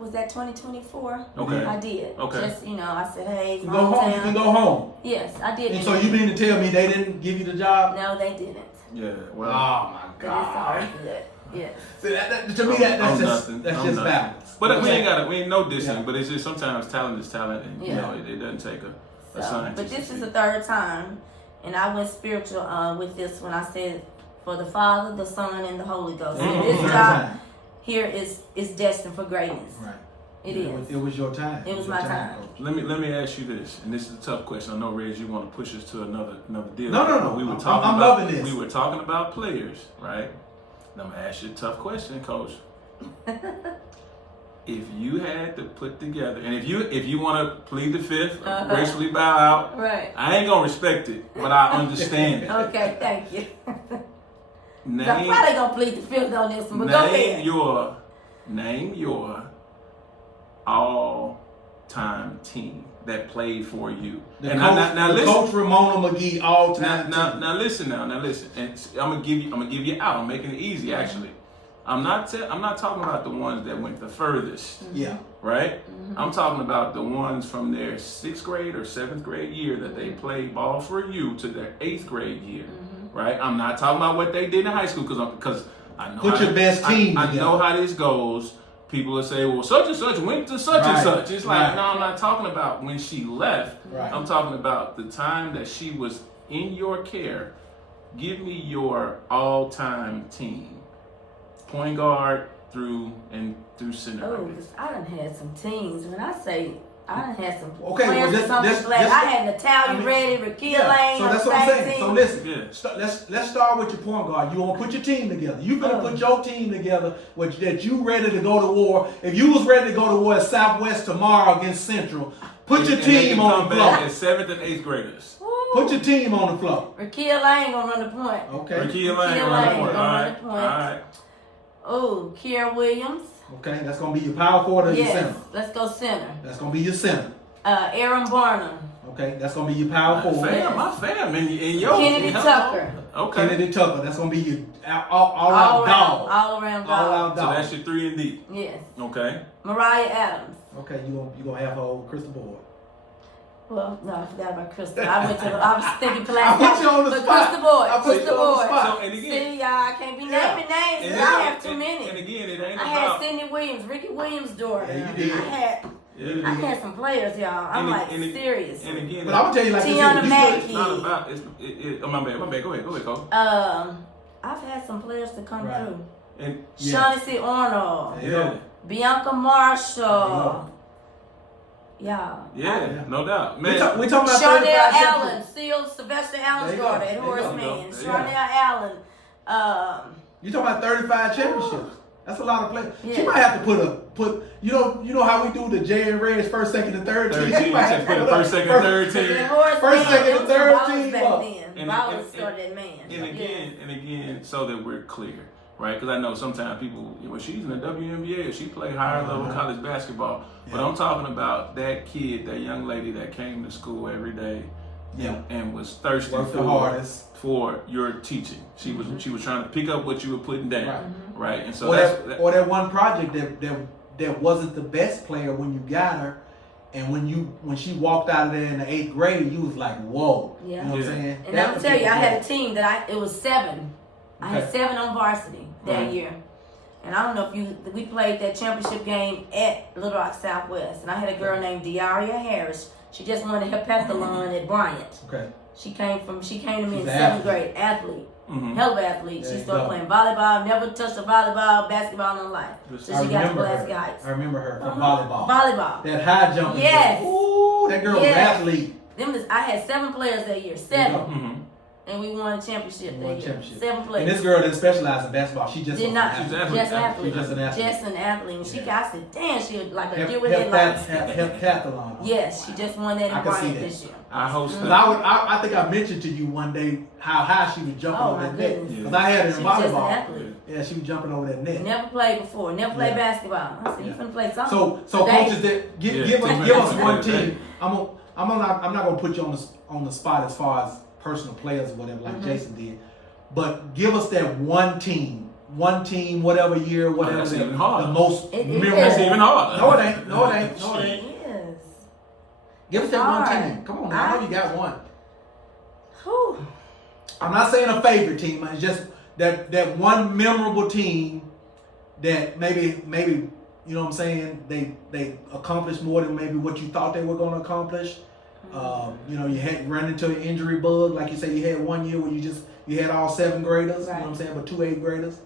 Was that 2024? Okay. I did. Okay. Just, I said, hey, it's You my go home. You can hometown. go home. Yes, I did. And so interview. you mean to tell me they didn't give you the job? No, they didn't. Yeah. Well. Oh my But it's all God. good. Yes. See, to me, that's I'm just nothing. that's I'm just nothing. backwards. But we ain't no dissing. Yeah. But it's just sometimes talent is talent, and Yeah. it doesn't take a So, scientist. but this to is see. the 3rd time, and I went spiritual with this when I said, for the Father, the Son, and the Holy Ghost. Mhm. And this Third job here is destined for greatness. Right. It is. It was your time. It was your my time. Coach. Let me ask you this, and this is a tough question. I know, Reg, you want to push us to another deal. No. We were I'm talking about, loving this. We were talking about players, right? Now I'm gonna ask you a tough question, Coach. if you had to put together, and if you want to plead the fifth, gracefully bow out, Right. I ain't gonna respect it, but I understand it. Okay, thank you. I'm Name, probably gonna plead the fifth on this one, but go ahead. Name your all-time team that played for you. The coach Ramona McGee all time. Now listen. And I'm gonna give you out. I'm making it easy actually. I'm not talking about the ones that went the furthest. Yeah. Right? I'm talking about the ones from their 6th grade or 7th grade year that they played ball for you to their 8th grade year. Right? I'm not talking about what they did in high school because I know Put your best team I know how this goes. People will say, well, such and such went to such and such. It's like, no, I'm not talking about when she left. Right. I'm talking about the time that she was in your care. Give me your all-time team. Point guard through center. Oh, because I done had some teams. When I say I done had some Okay, well, players I had Natalia Reddy, Raquel Lane. So that's what I'm saying. Team. So listen, let's start with your point guard. You want to put your team together. You gonna put your team together that you ready to go to war. If you was ready to go to war at Southwest tomorrow against Central, put your team on the floor. As 7th and 8th graders. Put your team on the floor. Raquel Lane gonna run the point. Okay. Raquel Lane gonna run the point. All right. Oh, Kiera Williams. Okay, that's gonna be your power forward or your center. Yes, let's go center. That's gonna be your center. Aaron Barnum. Okay, that's gonna be your power forward. My fam, and yours. Kennedy Tucker. Okay. Kennedy Tucker. That's gonna be your all out dog. All around dog. So that's your 3 and D. Yes. Okay. Mariah Adams. Okay, you gonna have her over Crystal Board. Well, no, I forgot about Crystal. I was thinking Pulaski. I put you on the spot. Crystal Board. I put you on the spot. So, and again, See, y'all, I can't be naming names because I have too many. And again, it ain't I had Cindy Williams, Ricky Williams' daughter. Yeah, you did. I had some players, y'all. I'm serious. And again, but I'm gonna tell you like Tiana this. it's not about. Oh, my bad. Go ahead, Cole. I've had some players to come through. And Shaughnessy Arnold. Yeah. Bianca Marshall. Yeah, no doubt. Man, we talking about Charnel Allen, Sylvester Allen's daughter at Horace Mann. Charnel Allen. You talking about 35 championships? That's a lot of players. Yeah. She might have to put. You know how we do the JayNReg first, second, and third team. She might have to put the first, second, third team. First, second, and third team. Ballers started at Man. And again, so that we're clear. Right, because I know sometimes people, she's in the WNBA or she played higher level college basketball. But I'm talking about that kid, that young lady that came to school every day, and was thirsty for your teaching. She was trying to pick up what you were putting down, right? And so that one project that wasn't the best player when you got her, and when she walked out of there in the 8th grade, you was like, whoa, you know what I'm saying? And I'm tell you, I had a team that it was 7. I had 7 on varsity that year. And I don't know if we played that championship game at Little Rock Southwest. And I had a girl named Diaria Harris. She just won the heptathlon at Bryant. Okay. She came to me in 7th grade. Athlete. Hell of an athlete. She started playing volleyball, never touched a basketball in her life. So she got to Pulaski Heights. I remember her from volleyball. Volleyball. That high jump. Yes. Ooh, that girl was an athlete. I had 7 players that year. 7. And we won a championship that year. 7 players. And this girl didn't specialize in basketball. She just did not. She's just an athlete. Just an athlete. And I said, damn, she was like a year with heptathlon. Yes, she just won that in Bryant this year. I hosted. I think I mentioned to you one day how high she was jumping over that net. Because I had her in volleyball. Yeah, she was jumping over that net. Never played before. Never played basketball. I said, you finna play something. So coaches, give us one team. I'm not gonna put you on the spot as far as personal players or whatever, like Jason did. But give us that one team, whatever year, whatever. That's even hard. The most memorable. That's even hard. No, it ain't. No, it ain't. Yes. Give us that one team. Come on, now. I know you got one. Whew. I'm not saying a favorite team. It's just that one memorable team that maybe you know what I'm saying. They accomplished more than maybe what you thought they were going to accomplish. You had run into an injury bug, like you say. You had one year where you had all 7 graders. You know what I'm saying, but 2 8th graders.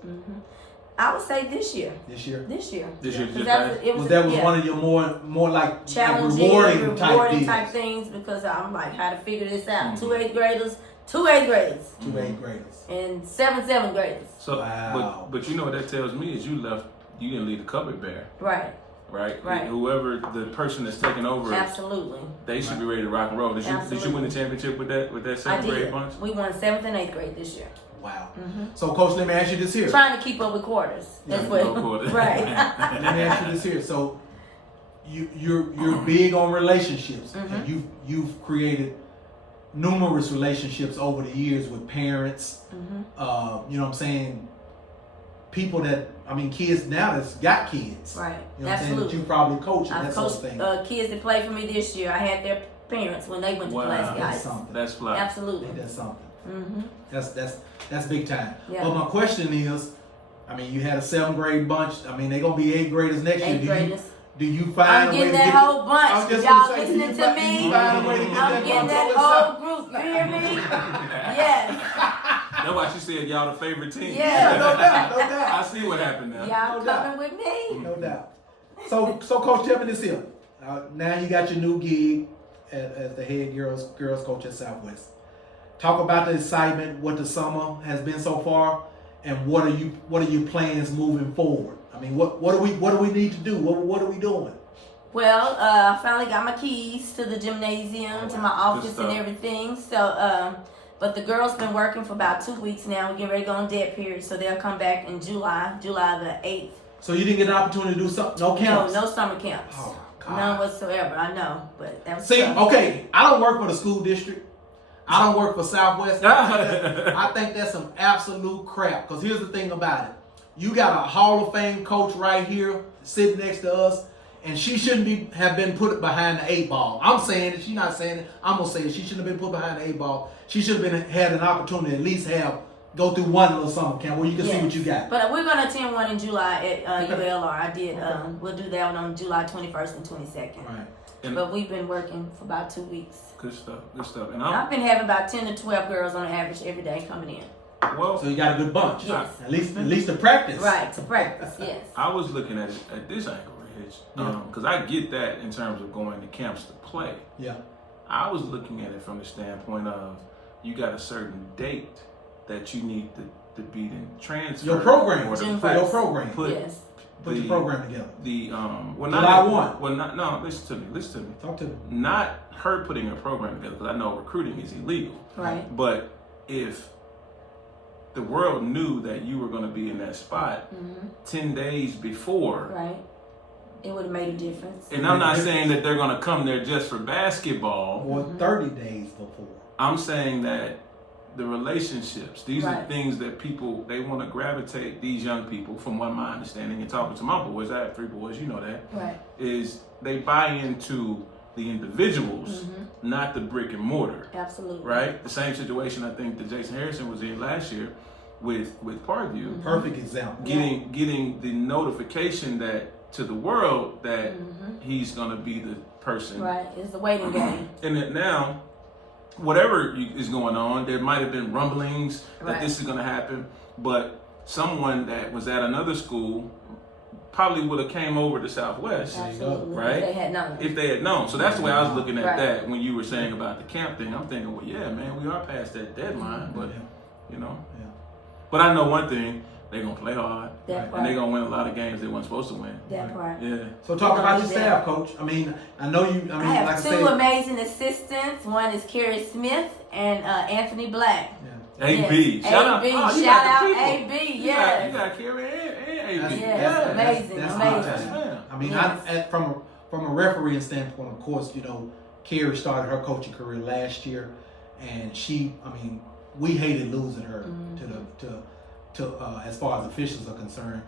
I would say this year. This year. Was one of your more like challenging, rewarding type things because I'm like how to figure this out. 2 8th graders, 2 8th graders, 2 8th graders, and 7 7th graders. So, but you know what that tells me is you didn't leave the cupboard bare. Right. right? Right. Whoever the person that's taking over, Absolutely. they should be ready to rock and roll. Did you win the championship with that I 7th grade did. bunch? We won 7th and 8th grade this year. Wow. So, Coach, let me ask you this here. Trying to keep up with quarters. That's Yeah, what. no quarters. Right. Let me ask you this here. So, you're big on relationships, and you've created numerous relationships over the years with parents. You know what I'm saying? People that kids now that's got kids. Right. You know what I'm saying? Absolutely. That you probably coach and I've that sort of coached thing. kids that played for me this year. I had their parents when they went to Pulaski That's Heights. something. That's fly. Absolutely. That's something. Mm-hmm. That's big time. Yeah. But my question is, you had a 7th grade bunch. They're gonna be 8th graders next year. 8th graders. Do you find I'm a way getting to that get whole I bunch. was just Y'all gonna say, listening to do me? you find a way to get I'm that getting bunch that over whole south? group. You hear me? Yes. That's why she said y'all the favorite team. Yeah. No doubt, no I doubt, see what happened now. Y'all No doubt. coming with me? no doubt. So Coach, tell me this here. Now you got your new gig as the head girls coach at Southwest. Talk about the excitement, what the summer has been so far, and what are your plans moving forward? What do we need to do? What are we doing? Well, I finally got my keys to the gymnasium, to my office stuff. and everything. So, but the girls been working for about 2 weeks now. We're getting ready to go on dead period, so they'll come back in July the 8th. So you didn't get an opportunity to do something? No camps? No summer camps. Oh my God. None whatsoever. I know, but that was See, tough. okay, I don't work for the school district. I don't work for Southwest. I think that's some absolute crap. Because here's the thing about it. You got a Hall of Fame coach right here sitting next to us, and she shouldn't have been put behind the 8 ball. I'm saying it. She's not saying it. I'm going to say it. She shouldn't have been put behind the 8 ball. She should have had an opportunity to at least go through one little summer camp where you can see what you got. But we're going to attend one in July at ULR. I did. We'll do that one on July 21st and 22nd. Right. But we've been working for about 2 weeks. Good stuff. And I've been having about 10 to 12 girls on average every day coming in. well, So you got a good bunch. Yes. At least to practice. Right, to practice, yes. I was looking at it at this angle, Reg, because I get that in terms of going to camps to play. Yeah. I was looking at it from the standpoint of you got a certain date that you need to be in transfer. Your program. or to June For first. your program. Put Yes. Put the program together. July 1. Well, no, listen to me. Talk to me. Not her putting a program together, because I know recruiting is illegal. Right. But if the world knew that you were going to be in that spot 10 days before, Right. It would have made a difference. and I'm not saying that they're going to come there just for basketball. Or 30 days before. I'm saying that the relationships, these are Right. things that people, they want to gravitate, these young people, from what my understanding and talking to my boys, I have 3 boys, you know that, Right. is they buy into the individuals, not the brick and mortar, Absolutely. right? The same situation I think that Jason Harrison was in last year with Parkview, Perfect example. getting the notification that to the world that he's going to be the person. Right. It's a waiting game. And that now, whatever is going on, there might have been rumblings that Right. this is going to happen, but someone that was at another school probably would have came over to Southwest Absolutely. Right? If they had known. if they had known. So that's the way I was looking at Right. that when you were saying about the camp thing. I'm thinking, well, yeah, man, we are past that deadline, but you know. Yeah. But I know one thing: they're gonna play hard, That Right. part. and they're gonna win a lot of games they weren't supposed to win. That part. Yeah. So talk about your Yeah. staff, Coach. I know you. I have like I 2 said, amazing assistants. One is Carrie Smith and Anthony Black. AB. Yes. Shout out. AB. Oh, you Shout got out the people. AB. You Yes. got Carrie and AB. That's- Yes. Amazing. That's Amazing. awesome. Yes. From a refereeing standpoint, of course, Carrie started her coaching career last year, and we hated losing her to as far as officials are concerned.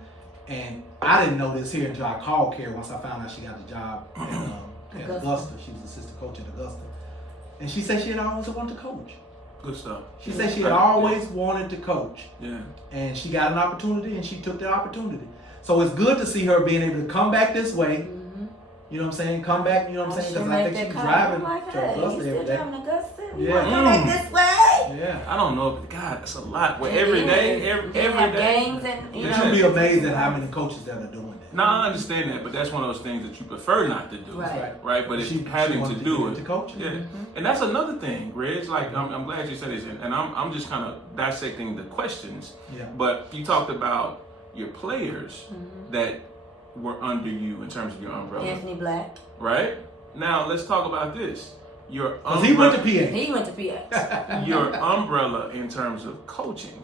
And I didn't know this here until I called Carrie once I found out she got the job at Augusta. She was assistant coach at Augusta, and she said she had always wanted to coach. Good stuff. She said she had always wanted to coach. Yeah. And she got an opportunity, and she took the opportunity. So it's good to see her being able to come back this way. You know what I'm saying? Come back, you know what I'm saying? Because I think she's driving to Augusta every day. Augusta? Yeah. You want to come back this way? Yeah. I don't know. God, that's a lot. Well, It every is. day, every They have day. games and You should be amazed at how many coaches that are doing that. No, I understand that, but that's one of those things that you prefer not to do. Right. Right? But it's She having to wanted do get it. into coaching. Yeah. And that's another thing, Reg. Like, I'm glad you said this, and I'm just kind of dissecting the questions. Yeah. But you talked about your players that were under you in terms of your umbrella? Anthony Black. Right? Now, let's talk about this. Your Because he went to PA. He went to PA. Your umbrella in terms of coaching.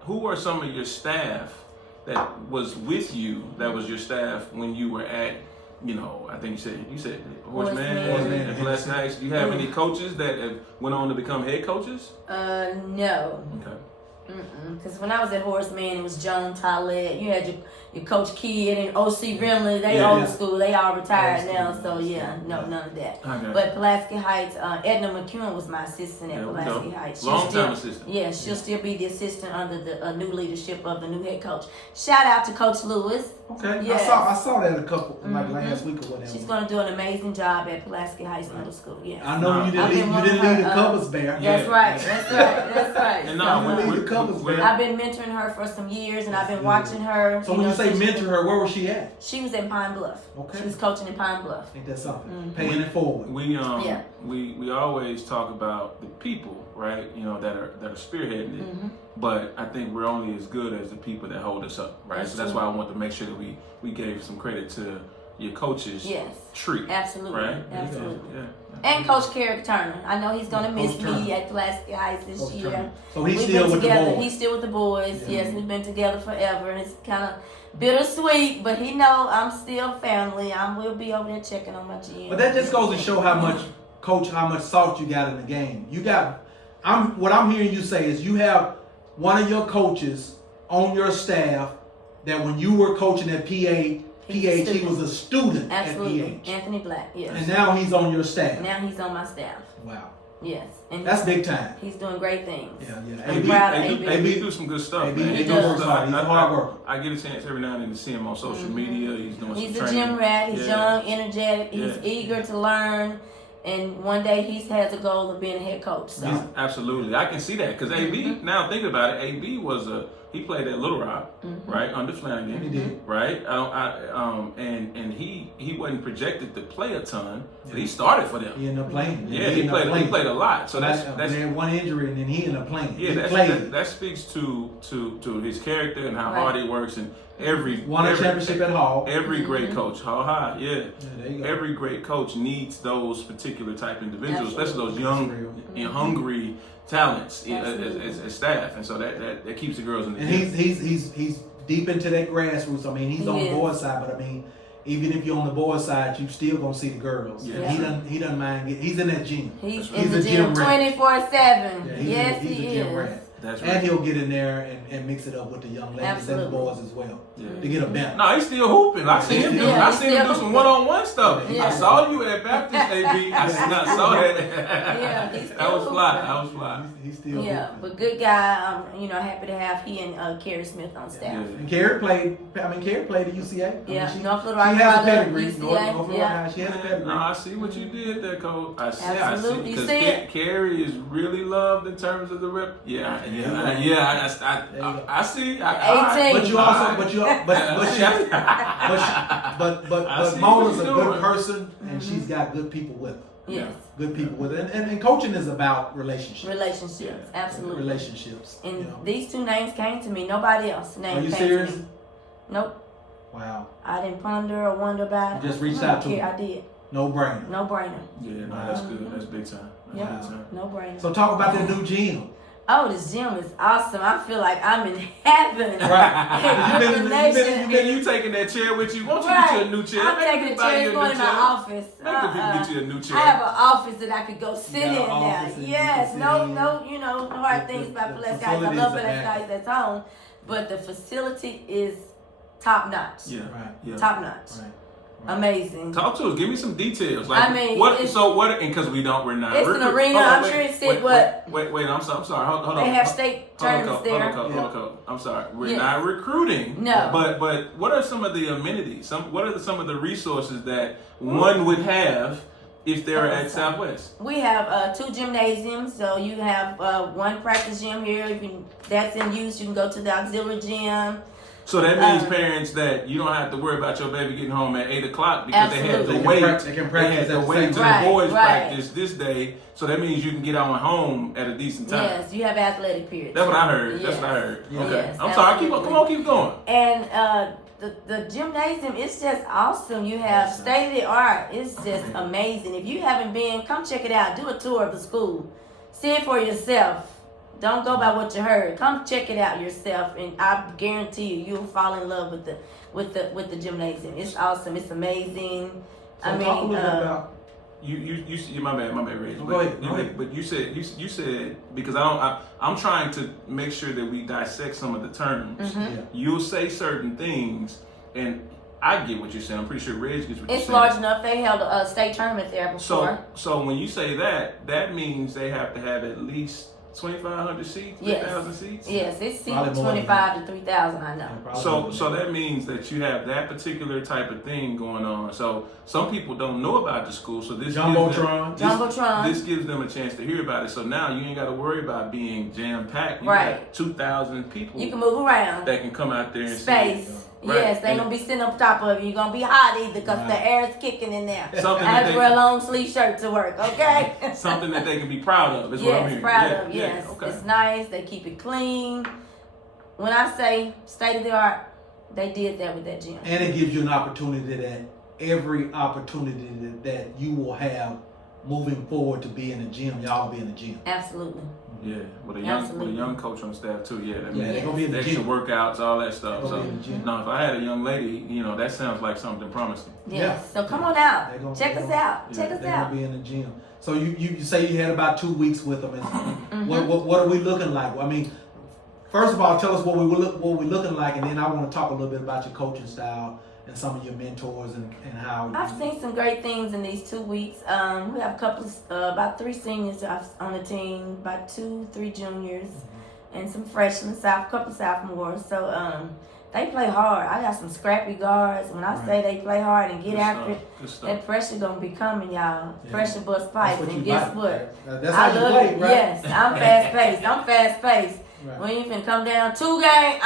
Who are some of your staff that was with you, that was your staff when you were at, I think you said Horseman and Pulaski Heights. Do you have any coaches that have went on to become head coaches? No. Okay. Because when I was at Horseman, it was Joan Tollett. You had your Coach Kidd and O.C. Rimley. They old school. They all retired now. So, none of that. Okay. But Pulaski Heights, Edna McEwen was my assistant at Pulaski Heights. Long-time assistant. Yeah, she'll still be the assistant under the new leadership of the new head coach. Shout out to Coach Lewis. Okay. Yes. I saw that a couple, like last week or whatever. She's going to do an amazing job at Pulaski Heights Middle School. Yes. I know you didn't leave the covers bare. That's right. That's right. And I've been mentoring her for some years, and I've been watching her. So when you say mentor her, where was she at? She was in Pine Bluff. Okay. She was coaching in Pine Bluff. I think that's something. Paying it forward. We always talk about the people, right? That are spearheading it. But I think we're only as good as the people that hold us up, right? So that's why I want to make sure that we gave some credit to your coaches. Tree. Absolutely. Right? Absolutely. Yeah. And Coach Kerrick Turner. I know he's gonna miss me at Pulaski Heights this year. Turner. So he's still with the boys. He's still with the boys. Yeah. Yes, we've been together forever, and it's kind of bittersweet. But he know I'm still family. We'll be over there checking on my GM. But that just goes to show how much salt you got in the game. What I'm hearing you say is you have one of your coaches on your staff that when you were coaching at PH, he was a student Absolutely. at PH. Anthony Black, yes. And now he's on your staff. Now he's on my staff. Wow. Yes. And that's big time. He's doing great things. Yeah. I'm proud of AB. AB do some good stuff, man. He does. He's a hard worker. I get a chance every now and then to see him on social media. He's doing He's some a training. gym rat. He's young, energetic. He's eager to learn. And one day he has a goal of being a head coach. So. Absolutely. I can see that. Because AB, now thinking about it, AB he played at Little Rock, right, under Flanagan. He did. Right? And he wasn't projected to play a ton, but he started for them. He ended up playing. Yeah, he played a lot. So that's he had one injury and then he ended up playing. Yeah, that speaks to his character and how hard he works, and won a championship at Hall. Every great coach, Hall High, there you go. Every great coach needs those particular type individuals, especially those young and hungry talents as staff, and so that keeps the girls in the gym. And he's deep into that grassroots. I mean, he's on the board side, but I mean, even if you're on the board side, you still gonna see the girls. Yeah. He doesn't mind. He's in that gym. He's in the gym 24/7. Yes, he's he a gym is. rat. That's right. And he'll get in there and mix it up with the young ladies and the boys as well to get a balance. No, he's still hooping. I seen him do some one-on-one stuff. Yeah. I saw you at Baptist, AB. I saw that. He's still That was fly. He's still hooping. But good guy. I'm happy to have he and Carrie Smith on staff. And Carrie played at UCA. Yeah, North Little She has a Rock, pedigree. UCA. North Little Rock, she has a pedigree. No, I see what you did there, Coach. Absolutely. I see. Because Carrie is really loved in terms of the rep. I see. 18. But Mona's a good person, and she's got good people with her. Yes. Good people with her. And coaching is about relationships. Absolutely. Relationships. And these two names came to me. Nobody else named. Are you came serious? To me. Nope. Wow. I didn't ponder or wonder about it. Just reached out to me. I did. No brainer. No brainer. Yeah, no, that's good. That's big time. No brainer. So talk about that new gym. Oh, this gym is awesome. I feel like I'm in heaven. Right. You taking that chair with you? Won't you get you a new chair? I'm taking the chair. It's going in my office. Make the people get you a new chair. I have an office that I could go sit in now. Yes. No hard things about Pulaski Heights. I love Pulaski Heights. That's home. But the facility is top notch. Yeah. Right. Top notch. Right. Amazing. Talk to us. Give me some details. Because we're not. It's an arena. I'm sure it's what. Wait. I'm sorry. Hold on. They have state tournaments there. Hold on. I'm sorry. We're not recruiting. No. But what are some of the amenities? What are some of the resources that one would have if they're at Southwest? We have 2 gymnasiums. So you have one practice gym here. If that's in use, you can go to the auxiliary gym. So that means parents that you don't have to worry about your baby getting home at 8:00 because they had to wait. They can practice to the boys practice this day. So that means you can get on home at a decent time. Yes, you have athletic periods. That's what I heard. Yes. That's what I heard. Yes. Okay. Yes, I'm sorry. Keep going. And the gymnasium is just awesome. You have state of the art. It's just amazing. If you haven't been, come check it out. Do a tour of the school. See it for yourself. Don't go by what you heard. Come check it out yourself, and I guarantee you'll fall in love with the gymnasium. It's awesome. It's amazing. So I talk a mean, little bit about. You my bad, Reg. Go ahead. But you said because I'm trying to make sure that we dissect some of the terms. Mm-hmm. Yeah. You'll say certain things, and I get what you're saying. I'm pretty sure Reg gets what you're saying. it's large enough. They held a state tournament there before. So when you say that, that means they have to have at least 2,500 seats, 3,000 seats. Yes, it's seats Probably more 25 to 3,000. I know. So that means that you have that particular type of thing going on. So some people don't know about the school. So this Jumbotron. This gives them a chance to hear about it. So now you ain't got to worry about being jam packed. Right. Got 2,000 people. You can move around. That can come out there and Space. see it. Yes, they ain't gonna be sitting up top of you. You're gonna be hot either because the air is kicking in there. Something I have that to wear a long sleeve shirt to work, okay? something that they can be proud of is what I'm Yes, hearing. proud of, yes. Yeah, okay. It's nice, they keep it clean. When I say state of the art, they did that with that gym. And it gives you an opportunity that every opportunity that you will have moving forward to be in the gym, y'all will be in the gym. Absolutely. Yeah, with a Absolutely. young coach on staff too. Yeah, that Yeah, means they're gonna be in the extra gym. workouts, all that stuff. They're gonna So be in the gym. no, if I had a young lady, that sounds like something promising. Yes. Yeah. So come on out. They're gonna- Check they're us gonna- out. Check us They're out. gonna be in the gym. So you say you had about 2 weeks with them. And Mm-hmm. what are we looking like? I mean, first of all, tell us what we're looking like, and then I want to talk a little bit about your coaching style and some of your mentors and how. I've seen some great things in these 2 weeks. We have a couple of, about 3 seniors on the team, about 2-3 juniors, and some freshmen, a couple of sophomores. So they play hard. I got some scrappy guards. When I say they play hard and get Good after stuff. it, Good stuff. that pressure gonna be coming, y'all. Yeah. Pressure bust That's pipes, what you and guess like. what? That's I how you love play, it. right? Yes, I'm fast paced. I'm fast paced. Right. When you finna come down 2 game,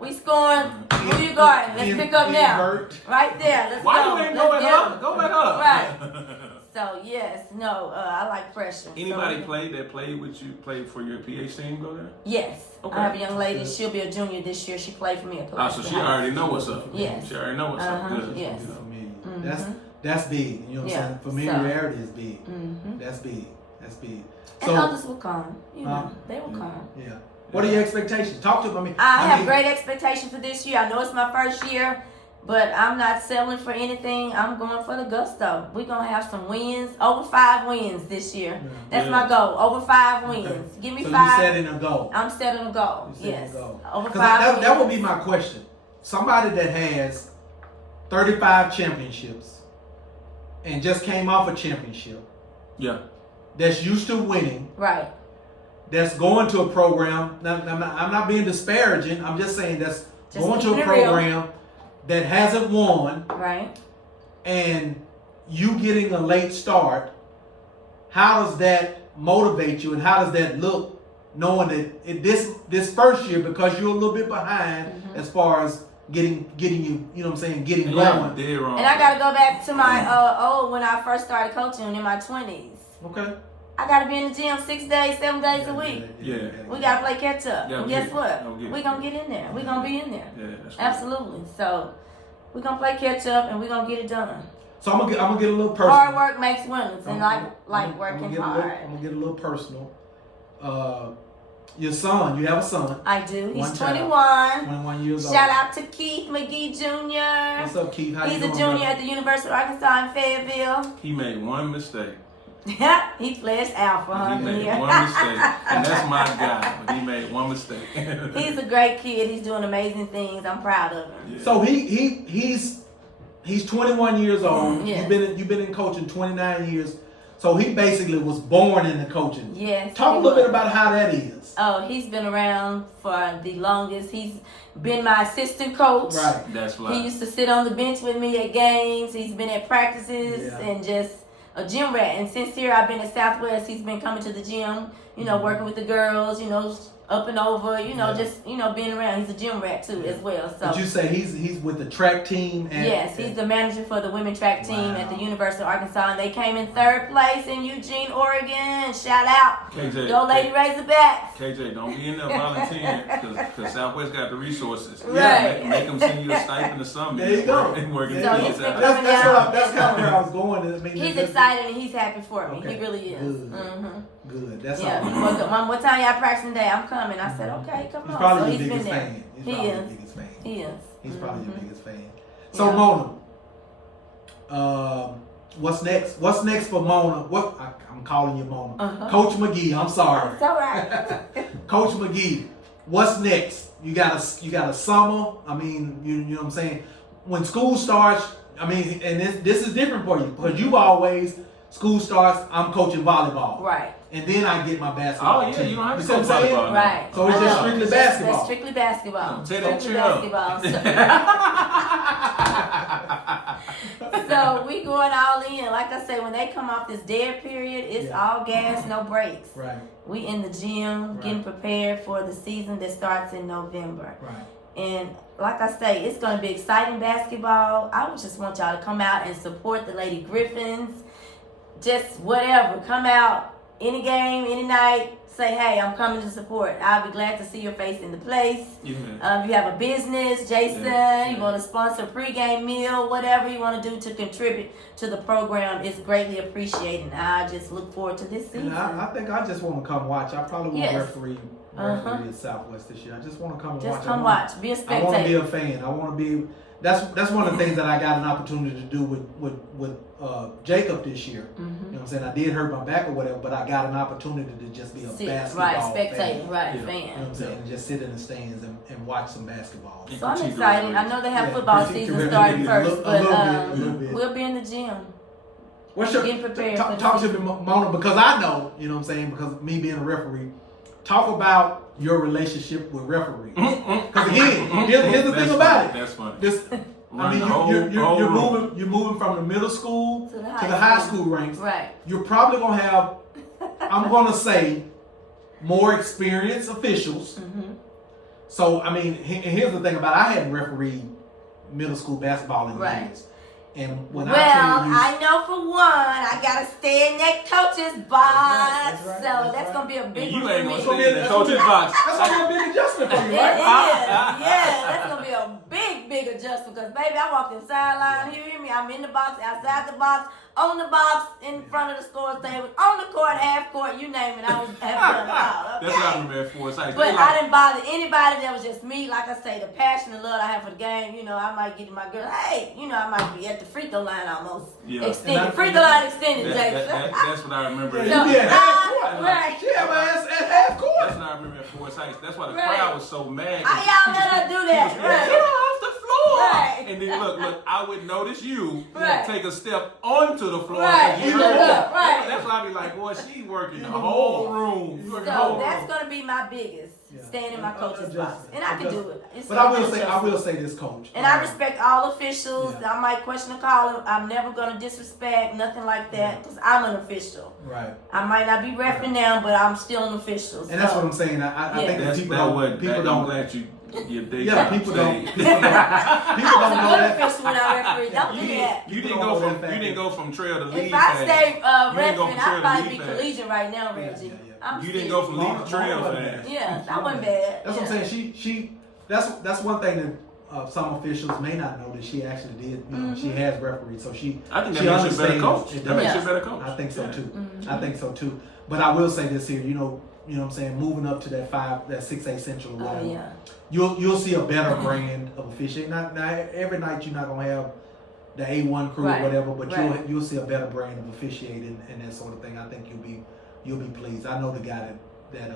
we scoring. Who you guarding? Let's pick up now. Invert. Right there. Let's Why go. you ain't Let's go back get 'em. up? Go back up. Right. So yes, no, I like pressure. Anybody So, played with you, played for your PH team go there? Yes. Okay. I have a young lady. She'll be a junior this year. She played for me at Ah, so she already know what's up. Yes. She already know what's up. Good. Yes. You know what I mean? Mhm. That's big. You know what Yeah. I'm saying? Familiarity is big. Mm-hmm. That's big. That's big. And others will come. You know, they will yeah. come. Yeah. What are your expectations? Talk to me. I have great expectations for this year. I know it's my first year, but I'm not settling for anything. I'm going for the gusto. We're going to have some wins, over 5 wins this year. That's my goal, over 5 wins. Okay. Give me So 5. you're setting a goal. I'm setting a goal, You're setting yes. a goal. Over 'Cause 5 wins. that would be my question. Somebody that has 35 championships and just came off a championship, Yeah. that's used to winning, Right. that's going to a program. Now, I'm not being disparaging. I'm just saying that's Just going to a keeping it real. program that hasn't won, Right. and you getting a late start. How does that motivate you, and how does that look, knowing that this first year, because you're a little bit behind as far as getting you, you know what I'm saying, getting going. Dead wrong. And I got to go back to my when I first started coaching in my 20s. Okay. I got to be in the gym 6 days, 7 days a week. Yeah. We got to play catch up. Yeah, And we guess get it. what? Yeah, we get it. We're going to get in there. We're going to be in there. Yeah, that's right. Absolutely. So we're going to play catch up and we're going to get it done. So I'm gonna get a little personal. Hard work makes winners, and I like I'm working gonna hard. I'm gonna get a little personal. Your son, you have a son, I do. He's One child. 21. 21 years old. Shout out to Keith McGee Jr. What's up, Keith? How He's you a doing, junior brother? at the University of Arkansas in Fayetteville. He made one mistake. He pledged alpha, huh? He made Yeah. one mistake, and that's my guy. But he made one mistake. He's a great kid. He's doing amazing things. I'm proud of him. Yeah. So he's 21 years old. Yes. You've been in coaching 29 years. So he basically was born in the coaching. Yes. Talk a he little bit was. about how that is. Oh, he's been around for the longest. He's been my assistant coach. Right. That's He right. used to sit on the bench with me at games. He's been at practices Yeah. and just a gym rat. And since here I've been at Southwest, he's been coming to the gym, working with the girls, up and over, you know, Yeah. just, you know, being around. He's a gym rat too as well. So Did you say he's with the track team? yes, he's the manager for the women track team Wow. at the University of Arkansas, and they came in 3rd place in Eugene, Oregon. Shout out, KJ, go Lady Razorbacks. KJ, don't be in there volunteering because Southwest got the resources. Right. Make them send you a stipend or something. There you go. And working So kids he's been out. coming That's kind of where I was going. I mean, He's that's- excited and he's happy for me. Okay. He really is. Good. Mm-hmm. Good. That's Yeah. all. He woke up, Mom, what time y'all practicing today? I'm coming. I said, okay, come He's on. probably So your he's been biggest there. fan. He's He probably is. your biggest fan. He is. He's probably your Mhm. biggest fan. So Yeah. Mona, what's next? What's next for Mona? I'm calling you Mona. Uh-huh. Coach McGee. I'm sorry. It's all right. Coach McGee. What's next? You got a summer. I mean, you know what I'm saying. When school starts, I mean, and this is different for you because you've always school starts. I'm coaching volleyball. Right. And then I get my basketball. Oh yeah, team. you don't have to see go what I'm saying? volleyball. Right. So it's just I know. strictly That's basketball. strictly basketball. No, tear that Strictly chair up. basketball. So we going all in. Like I say, when they come off this dead period, it's Yeah. all gas, no breaks. Right. We in the gym getting prepared for the season that starts in November. Right. And like I say, it's going to be exciting basketball. I would just want y'all to come out and support the Lady Griffins. Just whatever. Come out any game, any night. Say, hey, I'm coming to support. I'll be glad to see your face in the place. Yeah. If you have a business, Jason, Yeah. you want to sponsor a pregame meal, whatever you want to do to contribute to the program is greatly appreciated. And I just look forward to this season. And I think I just want to come watch. I probably won't Yes. referee Uh-huh. at Southwest this year. I just want to come and Just watch. come watch. Be a I want to be spectator. a fan. I want to be. That's one of the things that I got an opportunity to do with Jacob this year. You know what I'm saying? I did hurt my back or whatever, but I got an opportunity to just be a basketball right, fan. spectator, right, Yeah. You know what I'm fan. saying? And just sit in the stands and watch some basketball. So I'm Critique the excited. I referees. know they have Yeah, football critique the season starting referees first, a but little bit. we'll be in the gym. What's your Getting prepared talk, for the talk to season. me, Mona, because I know, you know what I'm saying, because me being a referee, talk about your relationship with referees. Because again, here's the thing about it. That's funny. This, I mean, Run the whole you're moving from the middle school To the to high the high school. school ranks. Right. You're probably gonna have, I'm gonna say, more experienced officials. So I mean, and here's the thing about it. I hadn't refereed middle school basketball in Right. years, and when Well, I tell you, I know for one, I gotta stay in that coach's box, That's right, so that's that's right. gonna be a And big you one ain't for gonna me. stay in the coach's box. that's gonna be a big adjustment for you, It right? is, yeah. That's gonna be a big adjustment because baby, I walk in sideline. You hear me? I'm in the box, outside the box, on the box, in front of the score table, on the court, half court, you name it. I was have done it all. That's what I Okay? remember at Forest Heights. But They I like, didn't bother anybody. That was just me. Like I say, the passion and love I have for the game. You know, I might get to my girl. Hey, you know, I might be at the free throw line almost. Yeah. Extended. And I- Free throw line extended, Jason. that's what I remember. Yeah, you be at half court. Right. She had my ass at half court. That's what I remember at Forest Heights. That's why the Right. crowd was so mad. How y'all let her do that? Get Right. off the floor. Right. And then look, I would notice you Right. take a step onto the floor. Right. 'cause you Even know more. that. Right. That's why I be like, boy, she working the Even whole more. room. You So working the whole that's room. gonna be my biggest. Yeah. Staying in my coach's box. Adjustment. And I can do it. It's But I gonna will be say, adjustment. this, Coach. And I respect all officials. Yeah. I might question the call. I'm never gonna disrespect, nothing like that, because I'm an official. Right. I might not be repping now, but I'm still an official. And that's so. what I'm saying. I Yeah. think that That's people that don't. would. People I'm don't. glad you. Yeah, people don't. say- People don't know I was a good that. official when I refereed. Don't do that. You People didn't don't go know from that fact. you didn't go from trail to lead. If I fast. stay You didn't go refereeing, from I'd trail to probably lead be fast. collegiate right now, Yeah, Reggie. yeah. I'm You didn't still- go from lead to trail Mona fast. Yeah, that wasn't bad. That's what I'm saying. She. That's one thing that some officials may not know that she actually did. You know, she has refereed, so she. I think that she makes you a better understands coach. it That makes you a Yeah. better coach. I think so Yeah. too. Mhm. I think so too. But I will say this here. You know what I'm saying. Moving up to that 6A Central or Oh whatever. yeah. You'll see a better brand of officiating. Not every night you're not gonna have the A1 crew Right, or whatever, but right. you'll see a better brand of officiating and that sort of thing. I think you'll be pleased. I know the guy that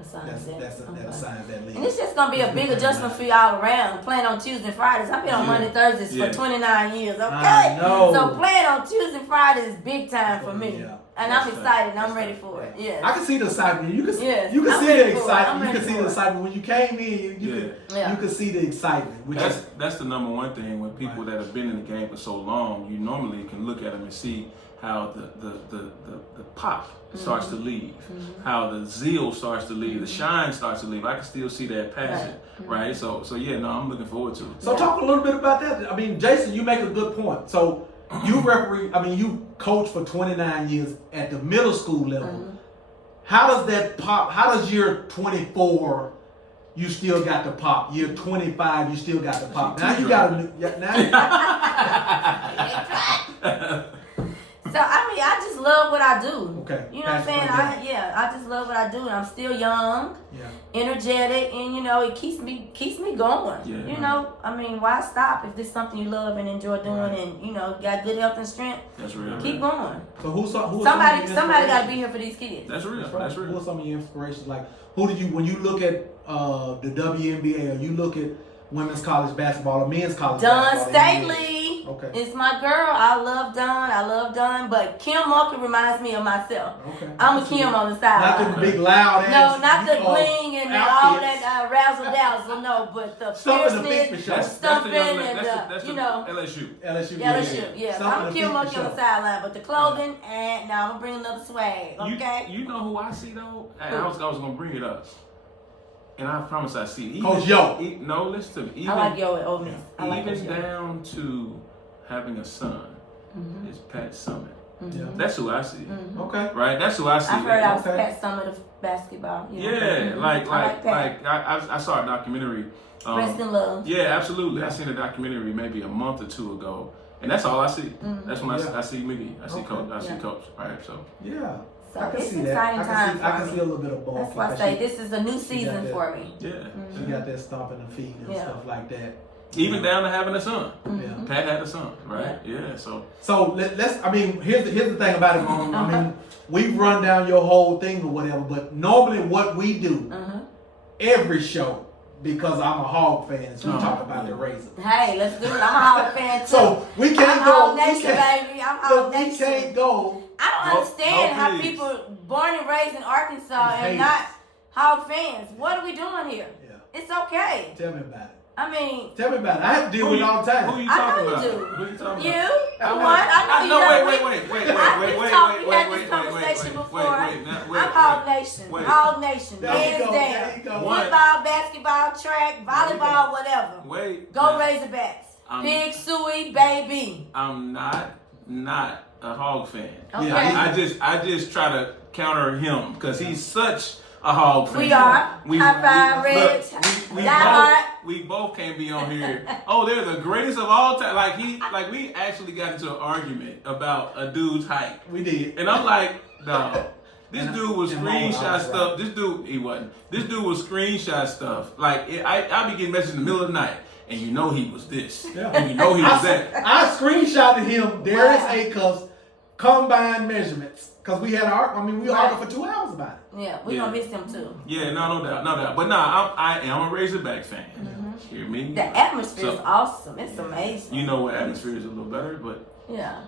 Assigns that. that Okay. assigns that league. And it's just gonna be a big adjustment for you all around. Playing on Tuesday and Fridays. I've been on Yeah. Monday, Thursdays Yeah. for 29 years. Okay. I know. So playing on Tuesday and Fridays is big time for me. Yeah. And That's I'm tough. excited and I'm That's ready tough. for it. Yes. I can see the excitement. You can Yes, you can I'm see ready the for it. excitement. I'm You can ready see for the it. excitement when you came in. You Yeah. could see the excitement. Which That's the number one thing when people that have been in the game for so long, you normally can look at them and see how the pop starts to leave, how the zeal starts to leave, the shine starts to leave. I can still see that passion, right? So yeah, no, I'm looking forward to it. So talk a little bit about that. I mean, Jason, you make a good point. So you you coach for 29 years at the middle school level. How does that pop? How does year 24? You still got the pop. Year 25, you still got the pop. Now you got a new. So I just love what I do. Okay. You know what I'm saying? I just love what I do, and I'm still young, energetic, and it keeps me going. Yeah. You know, I mean, why stop if this is something you love and enjoy doing, and got good health and strength? That's real. Keep going. So who somebody got to be here for these kids. That's real. That's right. That's real. Who are some of your inspirations? Like, who do you, when you look at the WNBA, or you look at women's college basketball or men's college basketball? Dawn Staley. Okay. It's my girl. I love Dawn. But Kim Mulkey reminds me of myself. Okay. I'm a Kim on the side. Not the big loud ass. No, not the bling and all outfits. that razzle dazzle. No, but the fierceness, the stumping, and that's the LSU. LSU. Yeah. I'm a Kim Mulkey on the sideline, but the clothing, and now I'm gonna bring another swag. Okay. You know who I see though? I was gonna bring it up. And I promise I see it. Coach Yo. No, listen to me. I like Yo at Ole Miss. I like even down to having a son is Pat Summitt. Yeah. That's who I see. Okay. Right? That's who I see. I've heard I was Pat Summitt of basketball. Yeah, I saw a documentary. Rest in love. Yeah, absolutely. I seen a documentary maybe a month or two ago, and that's all I see. That's when I see McGee. I see Coach. I see Coach. Right? So yeah. So I can it's see exciting that. time I can see a little bit of ball. That's why I say this is a new season that. for me. yeah. She got that stomping the feet and stuff like that. Even down to having a son. Yeah. Pat had a son, right? Yeah. So let's. I mean, here's the thing about it, Mom. I mean, we've run down your whole thing or whatever, but normally what we do every show, because I'm a Hog fan, so we talk about the Razor. Hey, let's do it. I'm a Hog fan too. So we can't I'm go. Hog Nation, baby. I'm Hog Nation. We can't go. I don't understand how people born and raised in Arkansas and not Hog fans. What are we doing here? Yeah. It's okay. Tell me about it. I mean, Tell me about it. I have to deal with it all the time. Who you I talking know about? you do. Who you talking You, about? for one, I know you. Wait. We had this conversation before. I'm Hog Nation. Hog Nation. Hands down. Football, basketball, track, volleyball, whatever. Go Razorbacks. Big Suey, baby. I'm not a Hog fan. Okay. Yeah, I just try to counter him because he's such a Hog fan. We are. High five, Rich. We both can't be on here. Oh, they're the greatest of all time. Like we actually got into an argument about a dude's height. We did. And I'm like, no. This dude was screenshot stuff. He wasn't. This dude was screenshot stuff. Like I be getting messages in the middle of the night, and you know he was this, and you know he was that. I screenshotted him. Darius Acuff's combine measurements because we had we argued for 2 hours about it. Yeah, we gonna miss him too. Yeah, no doubt. But I am a Razorback fan. Hear me? The atmosphere is awesome. It's amazing. You know what atmosphere is a little better, but yeah.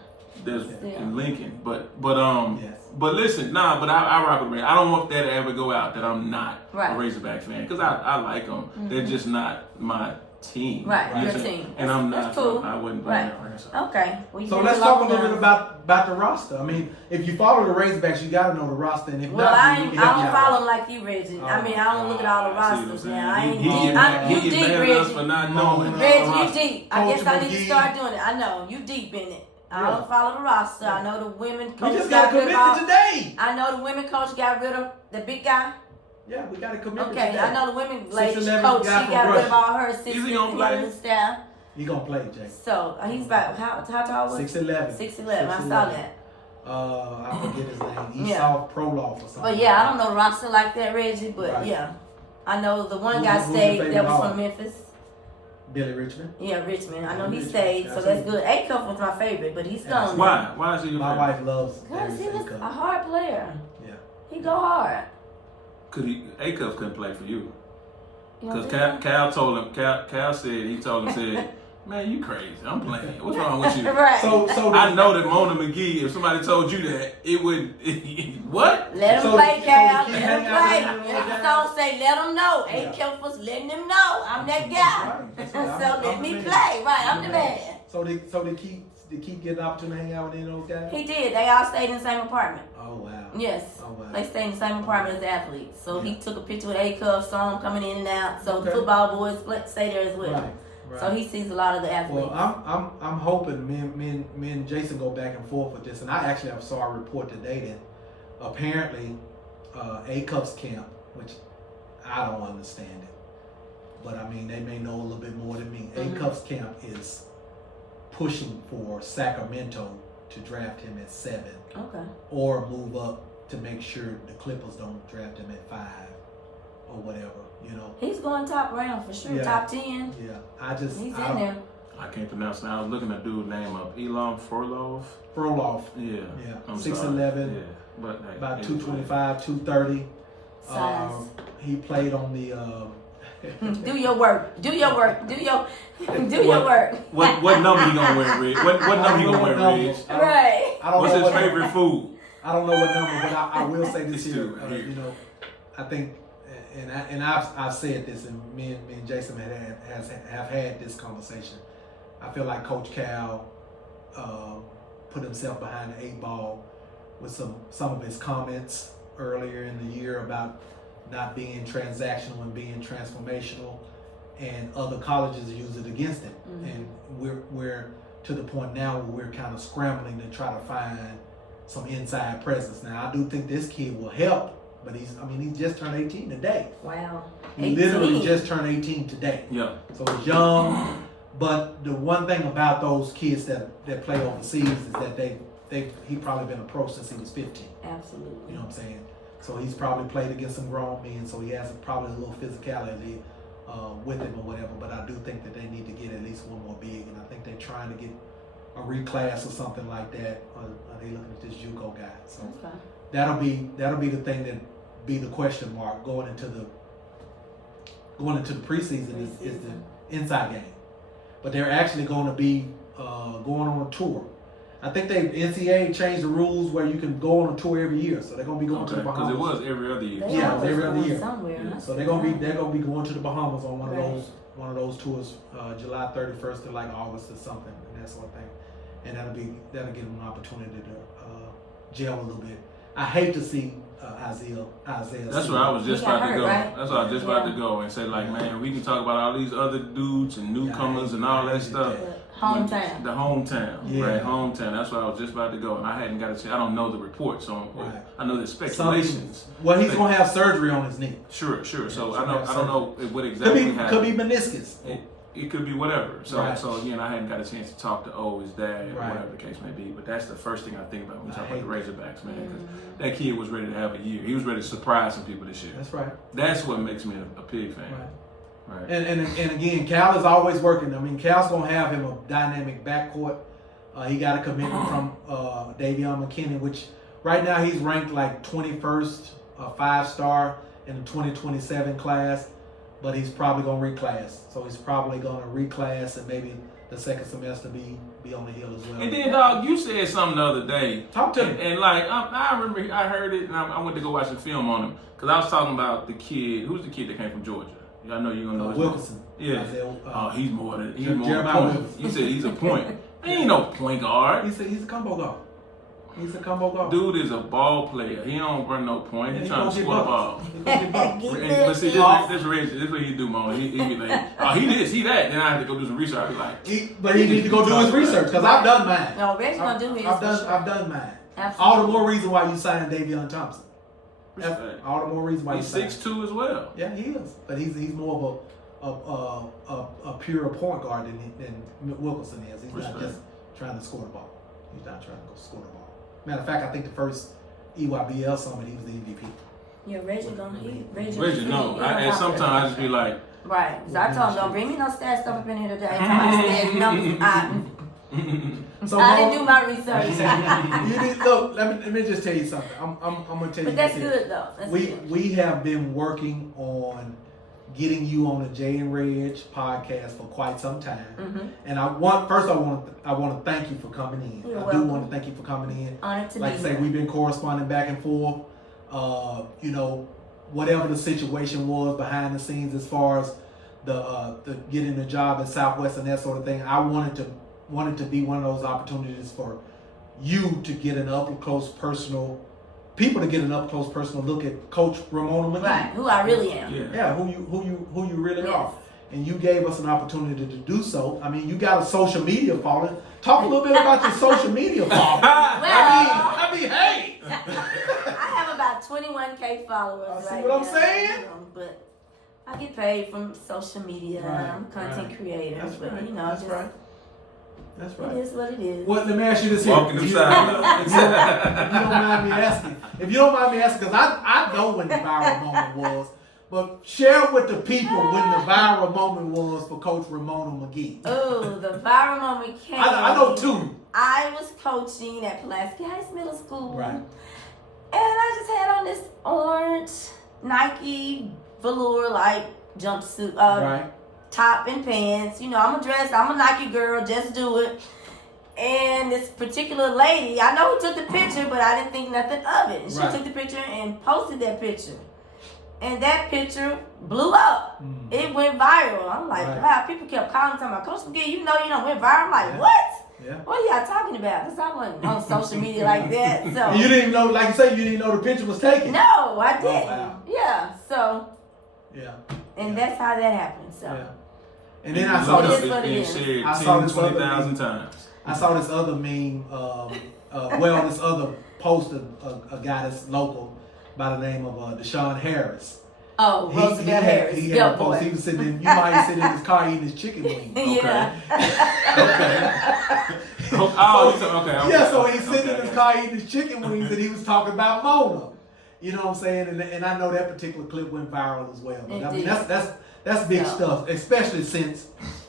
There's in Lincoln, but listen, but I rock with Razor. I don't want that to ever go out that I'm not a Razorback fan because I like them. They're just not my team. Right, your team. And I'm not. That's cool. I wouldn't blame them. Okay. So let's talk a little bit about the roster. I mean, if you follow the Razorbacks, you got to know the roster, and if not, I don't follow them like you, Reggie. I mean, I don't look at all the rosters now. I ain't deep. You deep, Reggie. For not knowing. Reggie, you deep. I guess I need to start doing it. I know you deep in it. I don't follow the roster. I know the women coach. We just got a commitment today. I know the women coach got rid of the big guy. Yeah, we got a commitment. Okay, today. I know the women lady coach. She got rid of all her 6'11" staff. He gonna play, Jay. So he's about how tall was he? 6'11". 6'11". I saw that. I forget his name. Esau Proloff or something. But yeah, I don't know the roster like that, Reggie. But yeah, I know the one guy stayed that was from Memphis. Billy Richmond. Yeah, Richmond. I know he stayed, so that's good. Acuff was my favorite, but he's gone. Why? Why is he your favorite? My wife loves. Because he was a hard player. Yeah. He go hard. Acuff couldn't play for you. Because Cal told him. Cal said, man, you crazy. I'm playing. What's wrong with you? Right. So I know that Mona McGee, if somebody told you that, it would, what? Let him play, Cal. Let him play. The song say, let him know. Acuff was letting him know. I'm that guy. So let me play. Right, I'm the man. So they keep keep getting the opportunity to hang out with any of those guys? He did. They all stayed in the same apartment. Oh wow. Yes. Oh wow. They stayed in the same apartment as the athletes. So Yeah. he took a picture with A-Cuff, saw them coming in and out. So the Okay. football boys stay there as well. Right. Right. So he sees a lot of the athletes. Well, I'm hoping me and Jason go back and forth with this, and I actually saw a report today that apparently A-Cuff's camp, which I don't understand it, but I mean they may know a little bit more than me. Mhm. A-Cuff's camp is pushing for Sacramento to draft him at 7, Okay. or move up to make sure the Clippers don't draft him at 5 or whatever. You know. He's going top round for sure. Yeah. Top 10. Yeah. He's I in don't- there. I can't pronounce it. I was looking at dude's name up. Elon Forlov. Frolov. Yeah. Yeah. I'm 6'11". sorry. Yeah. But hey, About he was 225, 230. Size. He played on the. Do your work. Do your work. Do your What- work. What number you gonna wear, Reg? What number you gonna wear, Reg? Right. I don't What's know his what, favorite food? I don't know what number, but I will say this It's here. two, here. You know, I think, and I've said this, and me and Jason have had this conversation. I feel like Coach Cal put himself behind the 8 ball with some of his comments earlier in the year about not being transactional and being transformational, and other colleges use it against him. Mm-hmm. And we're to the point now where we're kind of scrambling to try to find some inside presence. Now I do think this kid will help, but he just turned 18 today. Wow. He literally just turned 18 today. Yeah. So he's young, but the one thing about those kids that play overseas is that he probably been a pro since he was 15. Absolutely. You know what I'm saying? So he's probably played against some grown men, so he has probably a little physicality with him or whatever. But I do think that they need to get at least one more big, and I think they're trying to get a reclass or something like that. Or are they looking at this JUCO guy? So Okay. that'll be the thing that be the question mark going into the preseason is the inside game. But they're actually going to be going on a tour. I think NCAA changed the rules where you can go on a tour every year, so they're going to be going to the Because Bahamas. it was every other year. They Yeah, always every other going year. somewhere. Yeah. So they're going to be going to the Bahamas on one of those tours, July 31st to like August or something, and that sort of thing. And that'll give them an opportunity to gel a little bit. I hate to see Isaiah. That's where I was just He got about to hurt, go. right? That's what I was just about Yeah. to go and say, like, man, we can talk about all these other dudes and newcomers and all that stuff. Hometown. The hometown, Yeah. right? Hometown. That's where I was just about to go, and I hadn't got to see. I don't know the reports on. Right. I know the speculations. Well, he's going to have surgery on his knee. Sure. So so I have don't know what exactly happened. Could be meniscus. It could be whatever. So Right. so again, I hadn't got a chance to talk to his dad, or Right. whatever the case may be. But that's the first thing I think about when we I talk about the hate Razorbacks, man. Because that kid was ready to have a year. He was ready to surprise some people this year. That's right. That's what makes me a Pig fan. Right. Right. And again, Cal is always working. I mean, Cal's gonna have him a dynamic backcourt. He got a commitment from Davion McKinney, which right now he's ranked like 21st, 5-star in the 2027 class. But he's probably gonna reclass. So he's probably gonna reclass and maybe the second semester be on the hill as well. And then, dog, you said something the other day. Talk to me. And like, I remember I heard it, and I went to go watch a film on him. Because I was talking about the kid. Who's the kid that came from Georgia? I know you're going to know his Wilkinson. name. Yeah. Isaiah, He's more than Jeremiah a point. Wilkinson. You said he's a point. He ain't no point guard. He's a combo guard. He's a combo guard. Dude is a ball player. He don't run no point. He's trying to score the ball. He's gonna get buckets. But see, this what he do, Mona. He be like, oh, he this, he that. Then I have to go do some research. I be like, But he needs to go do his research because I've done mine. No, Reg's gonna do his. I've done mine. Absolutely. All the more reason why you signed Davion Thompson. respect. All the more reason why He's you signed. 6'2" as well. Yeah, he is. But he's more of a pure point guard than Wilkinson is. He's not Respect. just trying to score the ball. He's not trying to go score the ball. Matter of fact, I think the first EYBL summit he was the MVP. Yeah, Reggie gonna Reggie, no. And sometimes I just be like, right. Cause I told him don't bring me no stat stuff up in here today. I So didn't do my research. you did, look. Let me just tell you something. I'm gonna tell you. But that's this here. good though. That's good. We have been working on getting you on the JayNReg podcast for quite some time, and I want to thank you for coming in. You're I do welcome. want to thank you for coming in. Honored to Like I be say, here. we've been corresponding back and forth. Whatever the situation was behind the scenes as far as the getting the job at Southwest and that sort of thing, I wanted to wanted to be one of those opportunities for you to get an up close personal look at Coach Ramona McGee. Right, who I really am. Yeah, who you really are. And you gave us an opportunity to do so. I mean, you got a social media following. Talk a little bit about your social media following. I mean, hey. I have about 21K followers. See right what I'm now, saying? you know, but I get paid from social media. Right, I'm a content creator. That's but right. you know, That's right. That's right. It is what it is. Well, let me ask you this here. Walking If you inside. don't mind me asking. If you don't mind me asking, because I know when the viral moment was, but share with the people when the viral moment was for Coach Ramona McGee. Oh, the viral moment came. I know two. I was coaching at Pulaski Heights Middle School. Right. And I just had on this orange Nike velour like jumpsuit, Right. top and pants. You know, I'm a Nike girl, just do it. And this particular lady, I know who took the picture, but I didn't think nothing of it. And she Right. took the picture and posted that picture. And that picture blew up. It went viral. I'm like, Right. wow, people kept calling talking about, Coach McGee, you don't went viral. I'm like, Yeah. what? Yeah. What are y'all talking about? Because I wasn't on social media like that. So And you didn't even know, like you say, you didn't know the picture was taken. no, I didn't. wow. Yeah. So Yeah. and that's how that happened. So Yeah. And then I saw It this. is what it being is. shared I saw 10, this other 20,000 times. I saw this other meme. This other post of a guy that's local by the name of Deshaun Harris. Roosevelt Harris, He Bill had a post. boy. He was sitting in. You might have sitting in his car eating his chicken wings. Yeah. Okay. Yeah, so he's sitting in his car eating his chicken wings, and he was talking about Mona. You know what I'm saying? And I know that particular clip went viral as well. But It I mean, did. that's big So. stuff, especially since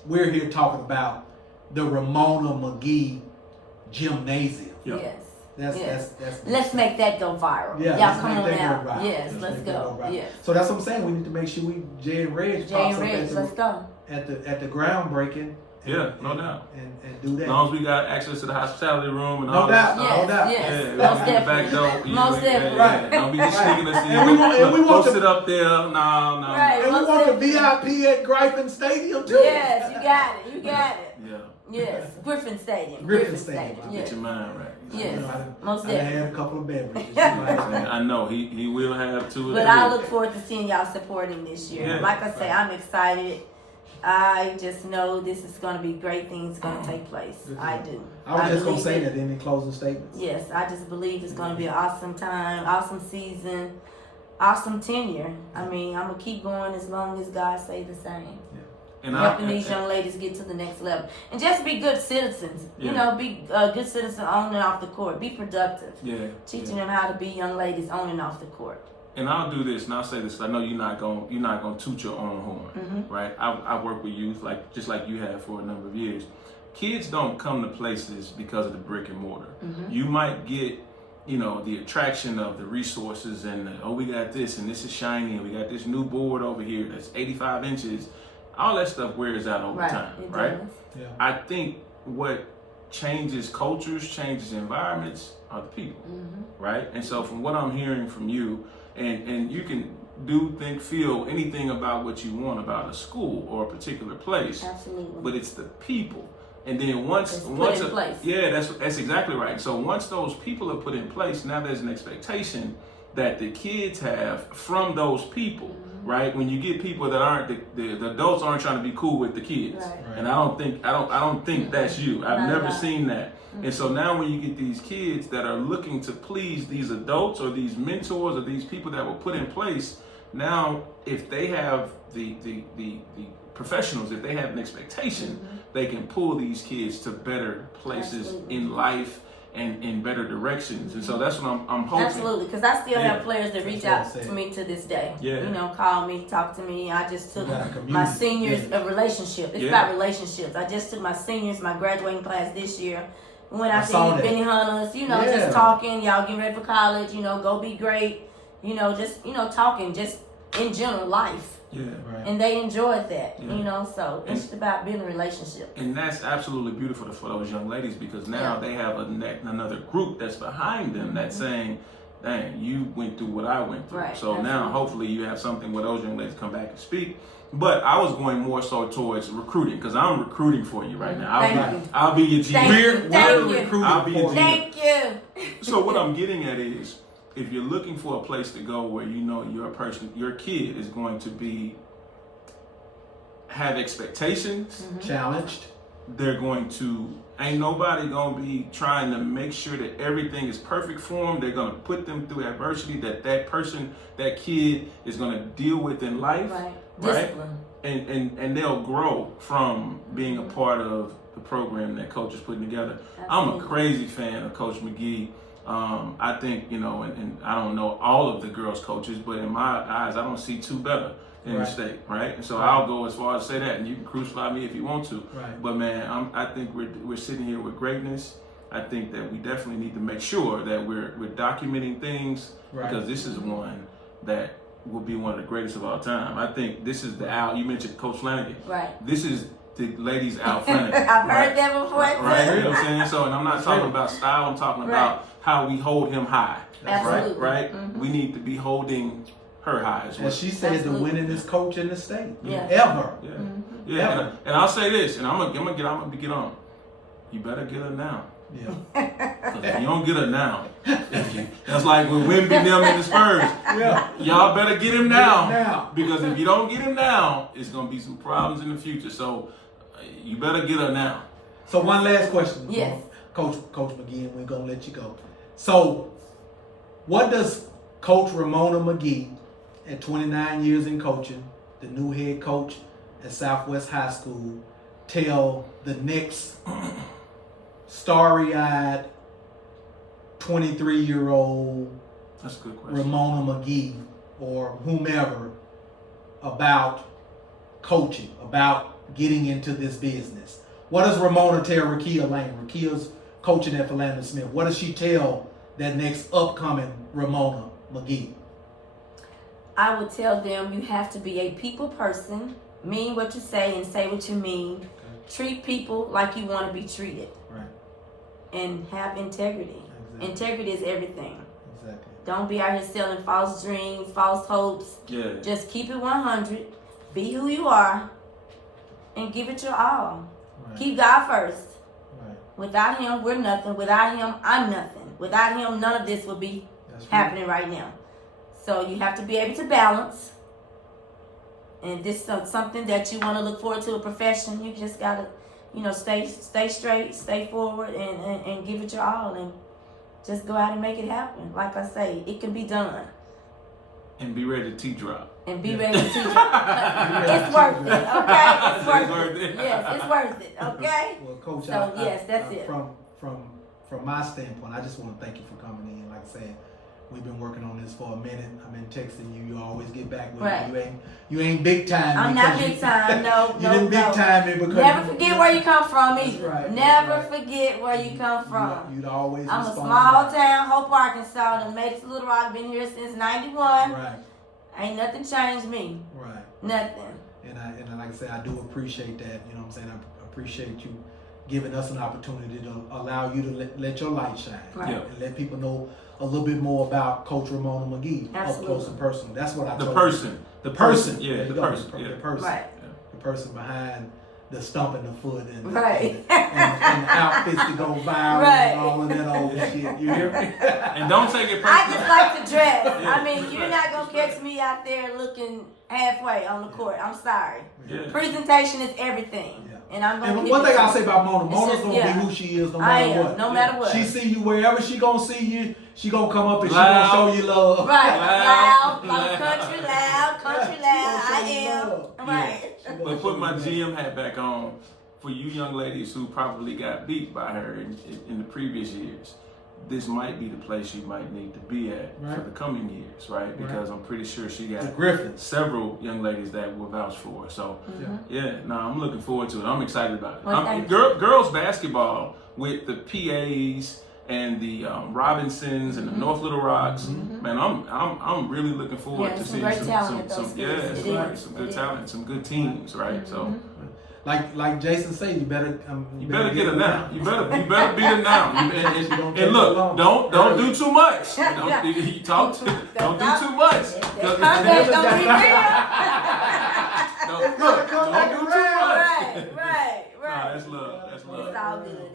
we're here talking about the Ramona McGee gymnasium. Yeah. Yes. That's Yes. that's Let's make that go viral. Yeah, Y'all let's come make on that out. go viral. Yes, let's make that go. viral. Yes. So that's what I'm saying. We need to make sure JayNReg pops up JayNReg, let's go. at the groundbreaking. Yeah, no doubt. And do that. As long as we got access to the hospitality room and No all doubt. that. No Yes, doubt. yes. Yeah, Most in the back definitely. door. You Most know, definitely. Right. Don't be just sneaking us in. And we want- and we want Go to- sit up there. No. Right. And we Most want the definitely. VIP at Griffin Stadium too. Yes, you got it. You got it. Yeah. Yes. Griffin Stadium. Griffin Stadium. Get Yes. your mind right. Yes. You know, I Most done definitely. had a couple of beverages. And I know he will have two. But I look forward to seeing y'all supporting this year. Yeah. Like I say, I'm excited. I just know this is going to be great things going to take place. I do. I was just gonna believe say it. that. Any closing statements? Yes, I just believe it's going to be an awesome time, awesome season, awesome tenure. I mean, I'm going to keep going as long as God say the same. and Helping these young ladies get to the next level. And just be good citizens. You Yeah. know, be a good citizen on and off the court. Be productive. Yeah. Teaching them how to be young ladies on and off the court. And I'll do this, and I'll say this. I know you're not gonna toot your own horn, right? I work with youth just like you have for a number of years. Kids don't come to places because of the brick and mortar. You might get, the attraction of the resources and we got this and this is shiny and we got this new board over here that's 85 inches. All that stuff wears out over time, It right? does. Yeah. I think what changes cultures, changes environments are the people, right? And so from what I'm hearing from you, and you can feel anything about what you want about a school or a particular place, Absolutely. but it's the people. And then once It's put in place. yeah, that's exactly right. So once those people are put in place, now there's an expectation that the kids have from those people, right? When you get people that aren't the adults aren't trying to be cool with the kids, Right. and I don't think that's you. I've Not never at all. seen that. And so now when you get these kids that are looking to please these adults or these mentors or these people that were put in place, now if they have the professionals, if they have an expectation, they can pull these kids to better places Absolutely. in life and in better directions. And so that's what I'm hoping. Absolutely, because I still Yeah. have players that reach That's what I out said. to me to this day. Yeah. Call me, talk to me. I just took You got a community. my seniors a relationship. It's Yeah. about relationships. I just took my seniors, my graduating class this year. We went I out saw to eat that. Benny Hunters, Yeah. just talking. Y'all getting ready for college, go be great. Talking just in general life. Yeah. Right. And they enjoyed that, Yeah. so it's just about being a relationship. And that's absolutely beautiful for those young ladies because now Yeah. they have another group that's behind them that's saying, dang, you went through what I went through. Right, So now, hopefully, you have something where those young ladies come back and speak. But I was going more so towards recruiting because I'm recruiting for you right now. I'll be your GM. We're recruiting. I'll be your GM. Thank you. So what I'm getting at is, if you're looking for a place to go where you know your kid is going to have expectations, challenged, they're going to, ain't nobody gonna be trying to make sure that everything is perfect for them. They're gonna put them through adversity that kid is gonna deal with in life, right? Discipline. And they'll grow from being a part of the program that Coach is putting together. Absolutely. I'm a crazy fan of Coach McGee. I think, and I don't know all of the girls' coaches, but in my eyes, I don't see two better in the state, right? And so I'll go as far as say that, and you can crucify me if you want to. Right. But man, I think we're sitting here with greatness. I think that we definitely need to make sure that we're documenting things because this is one that will be one of the greatest of all time. I think this is you mentioned Coach Flanagan. Right. This is the ladies Al Flanagan. I've heard that before. Right. You know what I'm saying? So, and I'm not talking about style. I'm talking about how we hold him high. Absolutely. Right. Mm-hmm. We need to be holding her high as well. And she said the winningest coach in the state ever. Yeah. Mm-hmm. Yeah. And I'll say this, and I'm gonna get on. You better get her now. Yeah. Because if you don't get her now, that's like with Wimby them in the Spurs. Yeah. Y'all better get him now. Because if you don't get him now, it's gonna be some problems in the future. So you better get her now. So one last question. Yes. Coach McGee, and we're gonna let you go. So what does Coach Ramona McGee, at 29 years in coaching, the new head coach at Southwest High School, tell the next starry-eyed 23-year-old That's a good question. Ramona McGee or whomever about coaching, about getting into this business? What does Ramona tell Rakia Lane? Rakia's coaching at Philander Smith. What does she tell that next upcoming Ramona McGee? I would tell them you have to be a people person, mean what you say and say what you mean. Okay. Treat people like you want to be treated. Right. And have integrity. Exactly. Integrity is everything. Exactly. Don't be out here selling false dreams, false hopes. Yeah. Just keep it 100. Be who you are. And give it your all. Right. Keep God first. Right. Without Him, we're nothing. Without Him, I'm nothing. Without Him, none of this will be happening right now. So you have to be able to balance. And this is something that you want to look forward to a profession. You just got to, stay straight, stay forward, and give it your all. And just go out and make it happen. Like I say, it can be done. And be ready to T-drop. And be ready to T-drop. It's worth it, okay? It's worth it. Yes, it's worth it, okay? Well, Coach, that's it. From my standpoint, I just want to thank you for coming in. Like I said, we've been working on this for a minute. I've been texting you. You always get back with me. You ain't big time. I'm not big time. No, you didn't big time me because never forget where you come from either. Right, never forget where you come from. You'd always. I'm a small town, Hope, Arkansas. Done made it to Little Rock. Been here since '91. Right. Ain't nothing changed me. Right. Nothing. And like I said, I do appreciate that. You know what I'm saying? I appreciate you giving us an opportunity to allow you to let your light shine. Right. And let people know a little bit more about Coach Ramona McGee. Absolutely. Up close and personal. That's what I The told person. The person. Yeah, the person. The person. Right. The person behind the stomping the foot and right. and the outfits that go viral right. and all of that old shit. You hear me? And don't take it personal. I just like to dress. Yeah. I mean, you're not going to catch me out there looking halfway on the court. I'm sorry. Yeah. Presentation is everything. Yeah. And I'm going to one thing I'll say about Mona's going to be who she is no matter what. No matter what. She see you wherever she going to see you. She going to come up and she going to show you love. Right. Loud. Country loud. I am. Right. But put my GM hat back on for you young ladies who probably got beat by her in the previous years. This might be the place you might need to be at for the coming years, right? Because I'm pretty sure she got several young ladies that will vouch for her. So, I'm looking forward to it. I'm excited about it. Well, girls basketball with the PAs and the Robinsons and the North Little Rocks, man, I'm really looking forward to seeing some good talent, some good teams, right? So. like Jason said, you better get her now. You better beat her now. And look, don't do too much. Don't do too much. That contact gonna be real. Don't do too much. Right. Nah, that's love. That's love.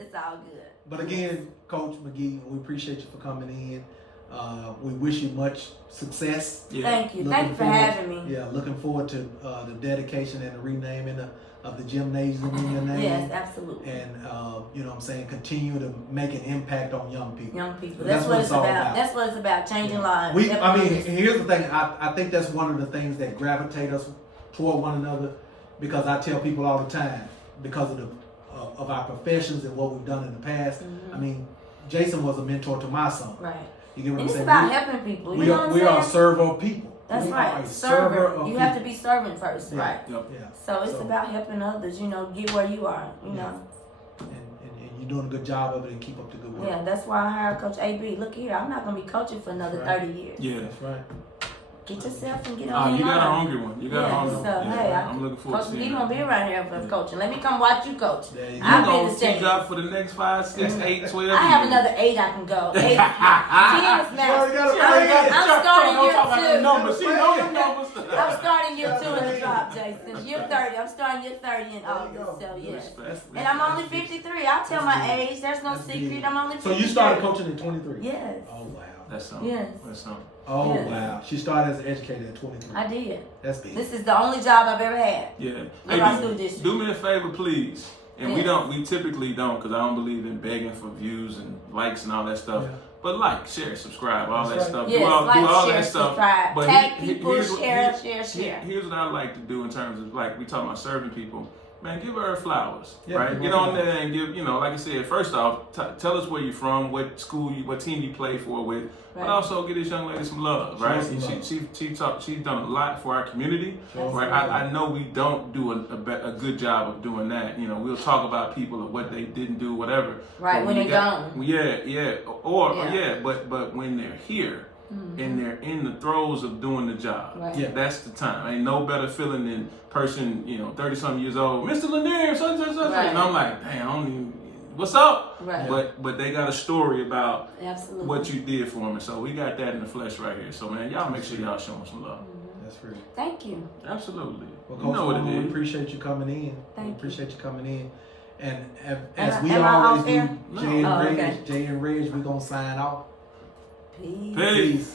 It's all good. But again, Coach McGee, we appreciate you for coming in. We wish you much success. Yeah. Thank you for having me. Yeah, looking forward to the dedication and the renaming of the gymnasium in your name. Yes, absolutely. And you know what I'm saying, continue to make an impact on young people. That's what it's about. That's what it's about, changing lives. Here's the thing. I think that's one of the things that gravitate us toward one another, because I tell people all the time, because of our professions and what we've done in the past. Mm-hmm. I mean, Jason was a mentor to my son. Right. You get what I'm saying? It's about helping people. You know what I'm saying? We are a server of people. That's right. Server of you people. have to be servant first, Yeah. right? Yep. Yeah. So it's about helping others, get where you are, know. And you're doing a good job of it, and keep up the good work. Yeah, that's why I hired Coach AB. Look here, I'm not going to be coaching for another 30 years. Yeah. That's right. Get yourself and get on you got a hungry one. You got a hungry one. So, hey, I'm looking forward Coach to McGee seeing gonna be around here for coaching. Let me come watch you coach. You gonna see job for the next 5, 6, 8, 12 I have another 8 I can go. 8, 10 is max. I'm starting year 2. She know your numbers. I'm starting year 2 in the drop, Jason. Year 30. I'm starting year 30 in August. So yeah. And I'm only 53. I'll tell my age. There's no secret. I'm only 53. So you started coaching at 23? Yes. Oh wow. That's something. Yes. That's something. Oh yes. wow. She started as an educator at 23. I did. That's big. This is the only job I've ever had. Yeah. Do me a favor, please. And we typically don't, because I don't believe in begging for views and likes and all that stuff. Yeah. But like, share, subscribe, all that stuff. Yes, do all share, that stuff. Subscribe. But tag people, share. Here's what I like to do in terms of, like, we talk about serving people. Man, give her flowers, yeah, right? Get on there and give, like I said, first off, tell us where you're from, what school, what team you play for with, but also give this young lady some love, right? She's done a lot for our community, right? I know we don't do a good job of doing that. We'll talk about people or what they didn't do, whatever. Right, when they're gone. Yeah, but when they're here, and they're in the throes of doing the job. Right. That's the time. Ain't no better feeling than person, 30-something years old, Mr. Lanier, such. Right. And I'm like, damn, I don't even, what's up? Right. But they got a story about Absolutely. what you did for them. And so we got that in the flesh right here. So, man, y'all make sure y'all show them some love. That's real. Thank you. Absolutely. Well, Coach, what it is. We appreciate you coming in. Thank you. Appreciate you coming in. And Am we I always off do, air? JayNReg, we're going to sign off. Peace. Peace.